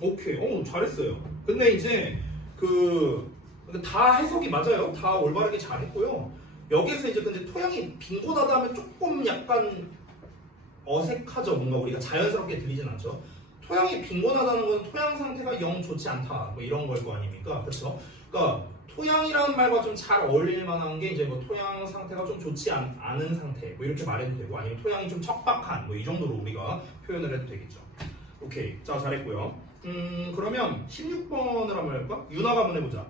오케이. 잘했어요. 근데 이제 다 해석이 맞아요. 다 올바르게 잘했고요. 여기서 이제 근데 토양이 빈곤하다 하면 조금 약간 어색하죠. 뭔가 우리가 자연스럽게 들리진 않죠. 토양이 빈곤하다는 건 토양 상태가 영 좋지 않다. 뭐 이런 걸 거 아닙니까? 그렇죠? 그러니까 토양이라는 말과 좀 잘 어울릴 만한 게 이제 뭐 토양 상태가 좀 좋지 않은 상태. 뭐 이렇게 말해도 되고 아니면 토양이 좀 척박한 뭐 이 정도로 우리가 표현을 해도 되겠죠. 오케이. 자, 잘했고요. 그러면 16번을 한번 할까? 윤아가 한번 해보자.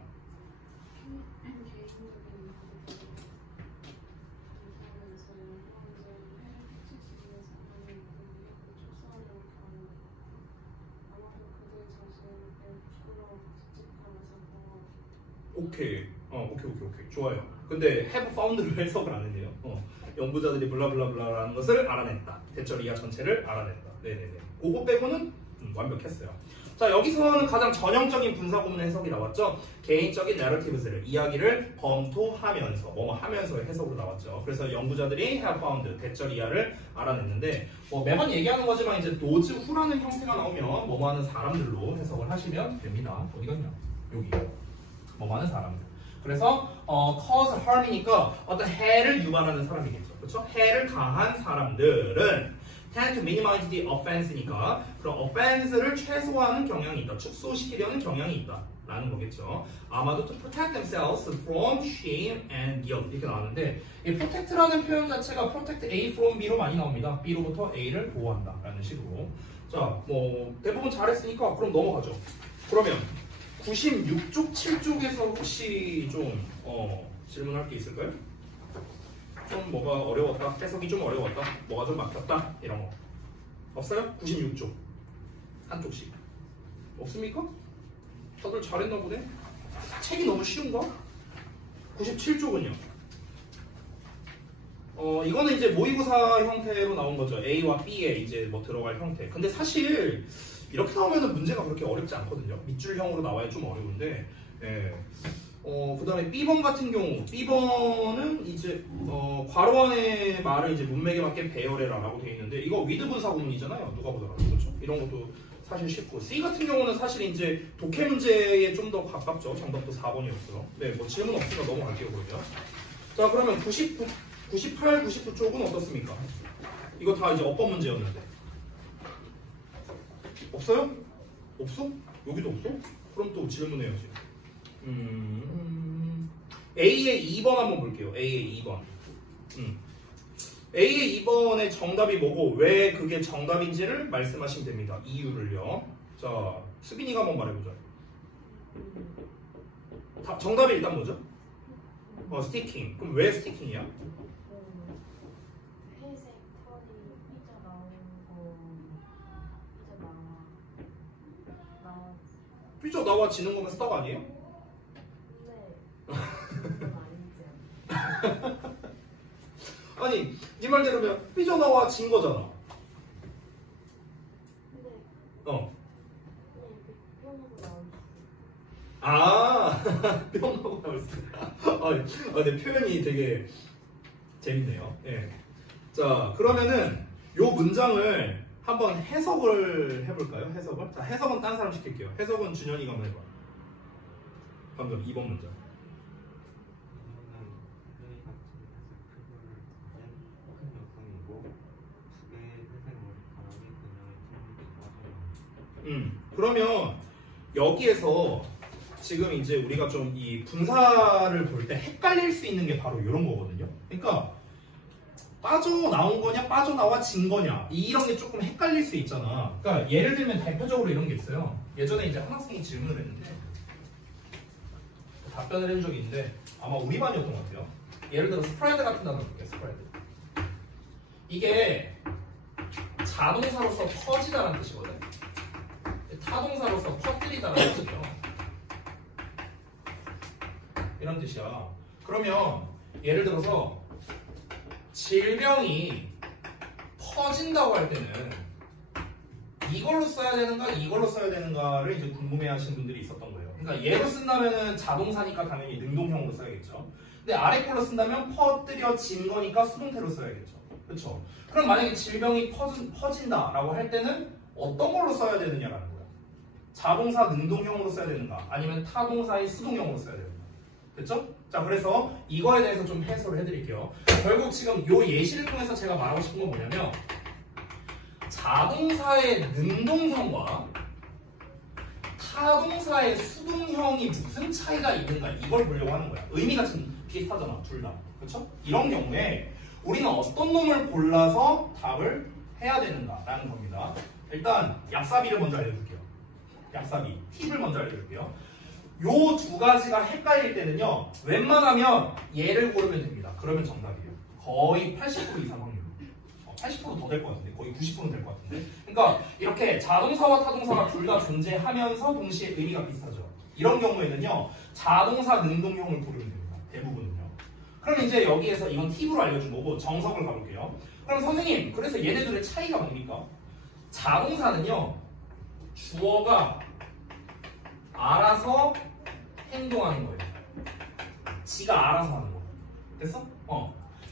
오케이. 오케이. 좋아요. 근데 have found를 해석을 안 했네요. 연구자들이 블라블라블라라는 것을 알아냈다. 대절 이하 전체를 알아냈다. 네네네. 그거 빼고는 완벽했어요. 자, 여기서는 가장 전형적인 분사구문 해석이 나왔죠. 개인적인 narratives를, 이야기를 검토하면서, 뭐뭐 하면서의 해석으로 나왔죠. 그래서 연구자들이 have found, 대절 이하를 알아냈는데, 뭐 매번 얘기하는 거지만 이제 those who라는 형태가 나오면 뭐뭐 하는 사람들로 해석을 하시면 됩니다. 어디 갔냐? 여기. 뭐뭐 하는 사람들. 그래서 cause harm이니까 어떤 해를 유발하는 사람이겠죠. 그렇죠? 해를 가한 사람들은 tend to minimize the offense니까 그런 offense를 최소화하는 경향이 있다. 축소시키려는 경향이 있다. 라는 거겠죠. 아마도 to protect themselves from shame and guilt 이렇게 나왔는데 이 protect라는 표현 자체가 protect A from B로 많이 나옵니다. B로부터 A를 보호한다 라는 식으로. 자, 뭐 대부분 잘했으니까 그럼 넘어가죠. 그러면 96쪽, 7쪽에서 혹시 좀 질문할 게 있을까요? 좀 뭐가 어려웠다, 해석이 좀 어려웠다, 뭐가 좀 막혔다 이런 거 없어요? 96쪽 한쪽씩 없습니까? 다들 잘했나 보네? 책이 너무 쉬운가? 97쪽은요? 이거는 이제 모의고사 형태로 나온 거죠. A와 B에 이제 뭐 들어갈 형태. 근데 사실 이렇게 나오면은 문제가 그렇게 어렵지 않거든요. 밑줄형으로 나와야 좀 어려운데. 예. 그 다음에 B번 같은 경우, B번은 이제, 괄호 안의 말을 이제 문맥에 맞게 배열해라 라고 되어 있는데, 이거 위드 분사 구문이잖아요. 누가 보더라도. 그렇죠? 이런 것도 사실 쉽고. C 같은 경우는 사실 이제 독해 문제에 좀 더 가깝죠. 정답도 4번이었어요. 네, 뭐 질문 없으니까 넘어갈게요, 그러면. 자, 그러면 98, 99쪽은 어떻습니까? 이거 다 이제 어법 문제였는데. 없어요? 없어? 여기도 없어? 그럼 또 질문해야지. A의 2번 한번 볼게요. A의 2번. A의 2번의 정답이 뭐고 왜 그게 정답인지를 말씀하시면 됩니다. 이유를요. 자, 수빈이가 한번 말해보자. 정답이 일단 뭐죠? 스티킹. 그럼 왜 스티킹이야? 회색 털이 삐져나온 거 삐져나와지는 거면 스탑 아니에요? 네. 그건 아니지. 아니, 네 말대로면 삐져나와진 거잖아. 근데 어. 그냥 이렇게 뿅하고 나오지. 아, 뿅하고 나올 수 있다. 근데 표현이 되게 재밌네요. 예. 자, 그러면은 요 문장을 한번 해석을 해볼까요? 해석을? 자, 해석은 딴 사람 시킬게요. 해석은 준현이가 한번 해봐. 방금 2번 문장. 그러면 여기에서 지금 이제 우리가 좀 이 분사를 볼 때 헷갈릴 수 있는 게 바로 이런 거거든요. 그러니까 빠져나온 거냐 빠져나와진 거냐 이런 게 조금 헷갈릴 수 있잖아. 그러니까 예를 들면 대표적으로 이런 게 있어요. 예전에 이제 한 학생이 질문을 했는데 답변을 해준 적이 있는데 아마 우리 반이었던 것 같아요. 예를 들어 스프레드 같은 단어 볼게요. 스프레드. 이게 자동사로서 퍼지다라는 뜻이거든. 타동사로서 퍼뜨리다라는 뜻이에요. 이런 뜻이야. 그러면 예를 들어서 질병이 퍼진다고 할 때는 이걸로 써야 되는가 이걸로 써야 되는가를 이제 궁금해하시는 분들이 있었던 거예요. 그러니까 얘로 쓴다면은 자동사니까 당연히 능동형으로 써야겠죠. 근데 아래 걸로 쓴다면 퍼뜨려진 거니까 수동태로 써야겠죠. 그렇죠? 그럼 만약에 질병이 퍼진다라고 할 때는 어떤 걸로 써야 되느냐라는 거야. 자동사 능동형으로 써야 되는가 아니면 타동사의 수동형으로 써야 되는가. 됐죠? 자, 그래서 이거에 대해서 좀 해설을 해드릴게요. 결국 지금 요 예시를 통해서 제가 말하고 싶은 건 뭐냐면 자동사의 능동형과 타동사의 수동형이 무슨 차이가 있는가 이걸 보려고 하는 거야. 의미가 좀 비슷하잖아, 둘 다. 그렇죠? 이런 경우에 우리는 어떤 놈을 골라서 답을 해야 되는가라는 겁니다. 일단 얍삽이를 먼저 알려줄게요. 얍삽이 팁을 먼저 알려줄게요. 요 두 가지가 헷갈릴 때는요, 웬만하면 얘를 고르면 됩니다. 그러면 정답이에요. 거의 80% 이상 확률. 80% 더 될 것 같은데, 거의 90%는 될 것 같은데. 그러니까 이렇게 자동사와 타동사가 둘 다 존재하면서 동시에 의미가 비슷하죠. 이런 경우에는요, 자동사 능동형을 고르면 됩니다. 대부분은요. 그럼 이제 여기에서 이건 팁으로 알려준 거고 정석을 가볼게요. 그럼 선생님, 그래서 얘네들의 차이가 뭡니까? 자동사는요, 주어가 알아서 행동하는 거예요. 지가 알아서 하는 거. 됐어?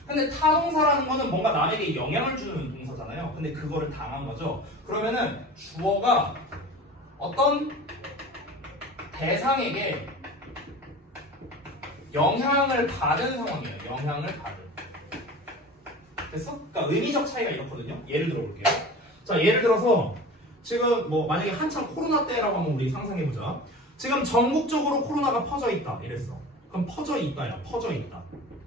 근데 타동사라는 거는 뭔가 남에게 영향을 주는 동사잖아요. 근데 그거를 당한 거죠. 그러면은 주어가 어떤 대상에게 영향을 받은 상황이에요. 영향을 받은. 됐어? 그러니까 의미적 차이가 이렇거든요. 예를 들어 볼게요. 자, 예를 들어서 지금 뭐 만약에 한참 코로나 때라고 한번 우리 상상해보자. 지금 전국적으로 코로나가 퍼져 있다 이랬어. 그럼 퍼져 있다야. 퍼져 있다.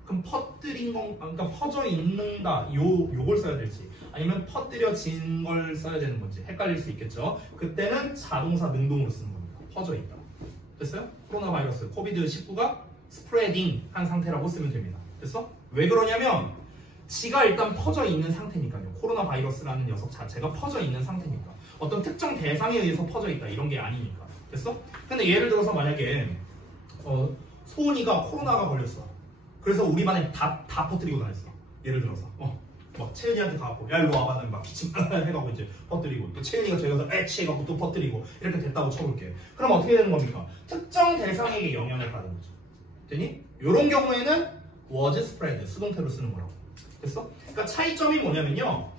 그럼 퍼뜨린 건, 그러니까 퍼져 있는다 요걸 써야 될지 아니면 퍼뜨려진 걸 써야 되는 건지 헷갈릴 수 있겠죠. 그때는 자동사 능동으로 쓰는 겁니다. 퍼져 있다. 됐어요? 코로나 바이러스 코비드19가 스프레딩 한 상태라고 쓰면 됩니다. 됐어? 왜 그러냐면 지가 일단 퍼져 있는 상태니까요. 코로나 바이러스라는 녀석 자체가 퍼져 있는 상태니까. 어떤 특정 대상에 의해서 퍼져 있다 이런 게 아니니까. 됐어? 근데 예를 들어서 만약에 소은이가 코로나가 걸렸어. 그래서 우리 반에 다 퍼뜨리고 다녔어. 예를 들어서 막 채은이한테 가갖고 야 일로 와봐 막 기침 해가고 이제 퍼뜨리고 또 채은이가 저기 가서 에치 해갖고 또 퍼뜨리고 이렇게 됐다고 쳐볼게. 그럼 어떻게 되는 겁니까? 특정 대상에게 영향을 받은 거죠. 됐니? 이런 경우에는 was spread 수동태로 쓰는 거라고. 됐어? 그러니까 차이점이 뭐냐면요.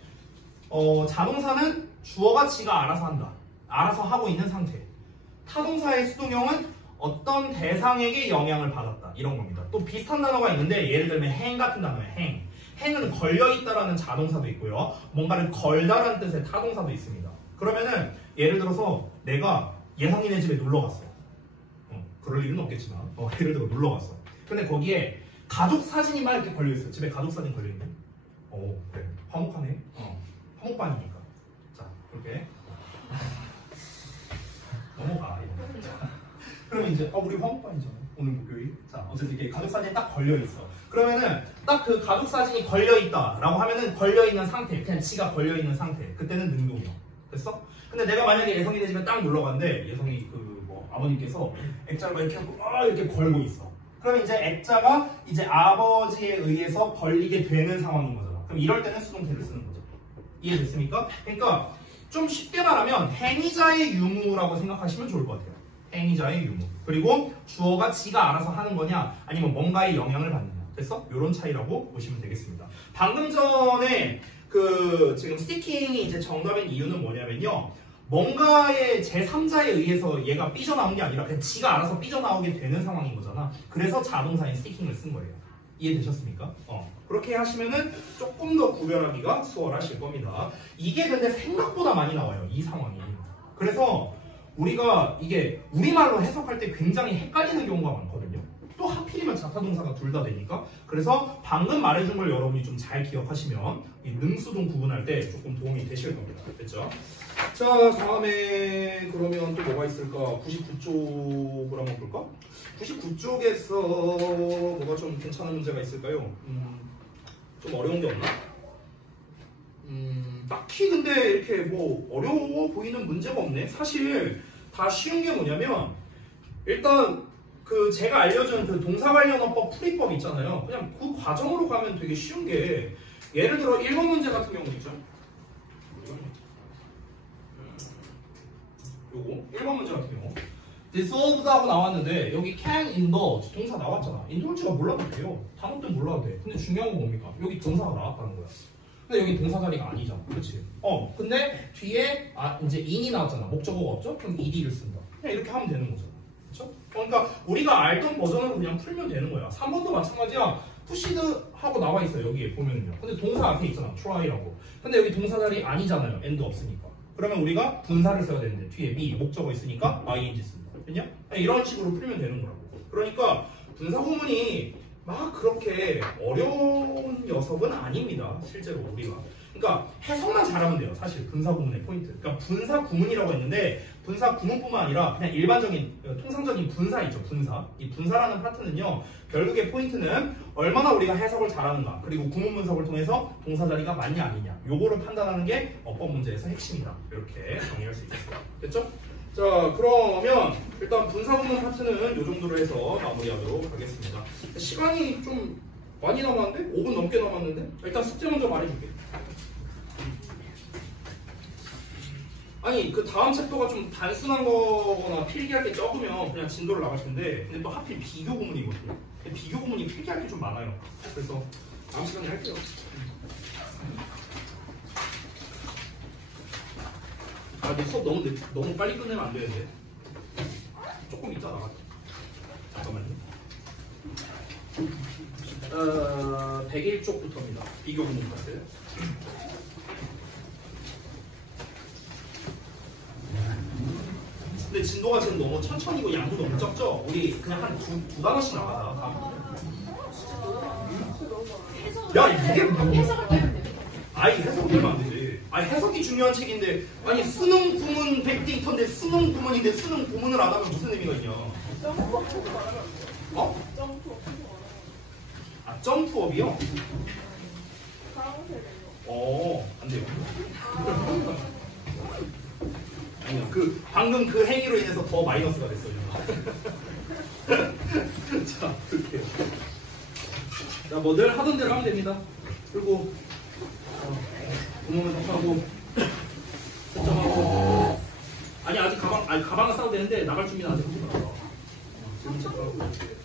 자동사는 주어가 지가 알아서 한다. 알아서 하고 있는 상태. 타동사의 수동형은 어떤 대상에게 영향을 받았다. 이런 겁니다. 또 비슷한 단어가 있는데 예를 들면 행 같은 단어예요. 행. 행은 걸려있다라는 자동사도 있고요. 뭔가를 걸다라는 뜻의 타동사도 있습니다. 그러면은 예를 들어서 내가 예성이네 집에 놀러 갔어. 그럴 일은 없겠지만 예를 들어 놀러 갔어. 근데 거기에 가족 사진이 막 이렇게 걸려있어. 집에 가족 사진 걸려있네. 그래. 화목하네. 화목반이니까. 자, 이렇게 넘어가. 그러면 이제 우리 화목반이잖아. 오늘 목요일. 자, 어쨌든 이렇게 가족 사진이 딱 걸려있어. 그러면은 딱 그 가족 사진이 걸려있다라고 하면은 걸려있는 상태. 그냥 지가 걸려있는 상태. 그때는 능동이요. 됐어? 근데 내가 만약에 예성이네 집에 딱 놀러 갔는데 예성이 아버님께서 액자를 막 이렇게 하고 이렇게 걸고 있어. 그럼 이제 액자가 이제 아버지에 의해서 걸리게 되는 상황인 거잖아. 그럼 이럴 때는 수동태를 쓰는 거죠. 이해됐습니까? 그러니까 좀 쉽게 말하면 행위자의 유무라고 생각하시면 좋을 것 같아요. 행위자의 유무. 그리고 주어가 지가 알아서 하는 거냐 아니면 뭔가의 영향을 받느냐. 됐어? 이런 차이라고 보시면 되겠습니다. 방금 전에 지금 스티킹이 이제 정답인 이유는 뭐냐면요. 뭔가의 제3자에 의해서 얘가 삐져나온 게 아니라 그냥 지가 알아서 삐져나오게 되는 상황인 거잖아. 그래서 자동사인 스티킹을 쓴 거예요. 이해되셨습니까? 그렇게 하시면은 조금 더 구별하기가 수월하실 겁니다. 이게 근데 생각보다 많이 나와요. 이 상황이. 그래서 우리가 이게 우리말로 해석할 때 굉장히 헷갈리는 경우가 많거든요. 또 하필이면 자타동사가 둘 다 되니까. 그래서 방금 말해준 걸 여러분이 좀 잘 기억하시면 이 능수동 구분할 때 조금 도움이 되실 겁니다. 됐죠? 자, 다음에 그러면 또 뭐가 있을까? 99쪽을 한번 볼까? 99쪽에서 뭐가 좀 괜찮은 문제가 있을까요? 좀 어려운 게 없나? 딱히 근데 이렇게 뭐 어려워 보이는 문제가 없네. 사실 다 쉬운 게 뭐냐면 일단 제가 알려준 동사 관련어법 풀이법 있잖아요. 그냥 그 과정으로 가면 되게 쉬운 게 예를 들어 1번 문제 같은 경우 있죠. 요거 1번 문제 같은 경우 dissolved 하고 나왔는데 여기 can indulge 동사 나왔잖아. indulge가 몰라도 돼요. 단어 때문에 몰라도 돼. 근데 중요한 건 뭡니까? 여기 동사가 나왔다는 거야. 근데 여기 동사 자리가 아니잖아. 그렇지? 근데 뒤에 이제 in이 나왔잖아. 목적어가 없죠? 그럼 ed를 쓴다. 그냥 이렇게 하면 되는 거잖아. 그렇죠? 그러니까 우리가 알던 버전으로 그냥 풀면 되는 거야. 3번도 마찬가지야. 푸시드 하고 나와 있어요. 여기에 보면요. 근데 동사 앞에 있잖아. try라고. 근데 여기 동사 자리 아니잖아요. end 없으니까. 그러면 우리가 분사를 써야 되는데 뒤에 be 목적어 있으니까 ing 쓴다. 그냥 이런 식으로 풀면 되는 거라고. 그러니까 분사 구문이 막 그렇게 어려운 녀석은 아닙니다. 실제로 우리가. 그러니까 해석만 잘하면 돼요. 사실 분사 구문의 포인트. 그러니까 분사 구문이라고 했는데 분사 구문뿐만 아니라 그냥 일반적인 통상적인 분사 있죠. 분사. 이 분사라는 파트는요. 결국의 포인트는 얼마나 우리가 해석을 잘하는가. 그리고 구문 분석을 통해서 동사 자리가 맞냐 아니냐. 요거를 판단하는 게 어법 문제에서 핵심이다. 이렇게 정리할 수 있겠습니다. 됐죠? 자, 그러면 일단 분사 구문 파트는 요 정도로 해서 마무리하도록 하겠습니다. 시간이 좀 많이 남았는데? 5분 넘게 남았는데? 일단 숙제 먼저 말해줄게. 아니 그 다음 챕터가 좀 단순한 거거나 필기할 게 적으면 그냥 진도를 나갈 텐데 근데 또 하필 비교 구문이거든요. 비교 구문이 필기할 게 좀 많아요. 그래서 다음 시간에 할게요. 아 근데 수업 너무 빨리 끝내면 안 되는데 조금 이따 나가. 잠깐만요. 101쪽부터입니다. 비교 구문까지. 근데 진도가 지금 너무 천천히고 양도 너무 적죠? 우리 그냥 한 두 단어씩 나가자. 야 이게 뭐? 해석을 빼면 됩니다. 아니 해석이 안 되지. 아니 해석이 중요한 책인데 아니 수능 구문 100데이터인데 수능 구문인데 수능 구문을 안 하면 무슨 의미가 있냐? 어? 아 점프업이요? 안 돼요. 아니요. 방금 그 행위로 인해서 더 마이너스가 됐어요. 자, 그렇게. 자, 뭐 늘 하던 대로 하면 됩니다. 그리고 구멍을 덮하고 설정하고. 아니 아직 가방은 싸도 되는데 나갈 준비는 아직 하지 말아요. 지금 체크하고.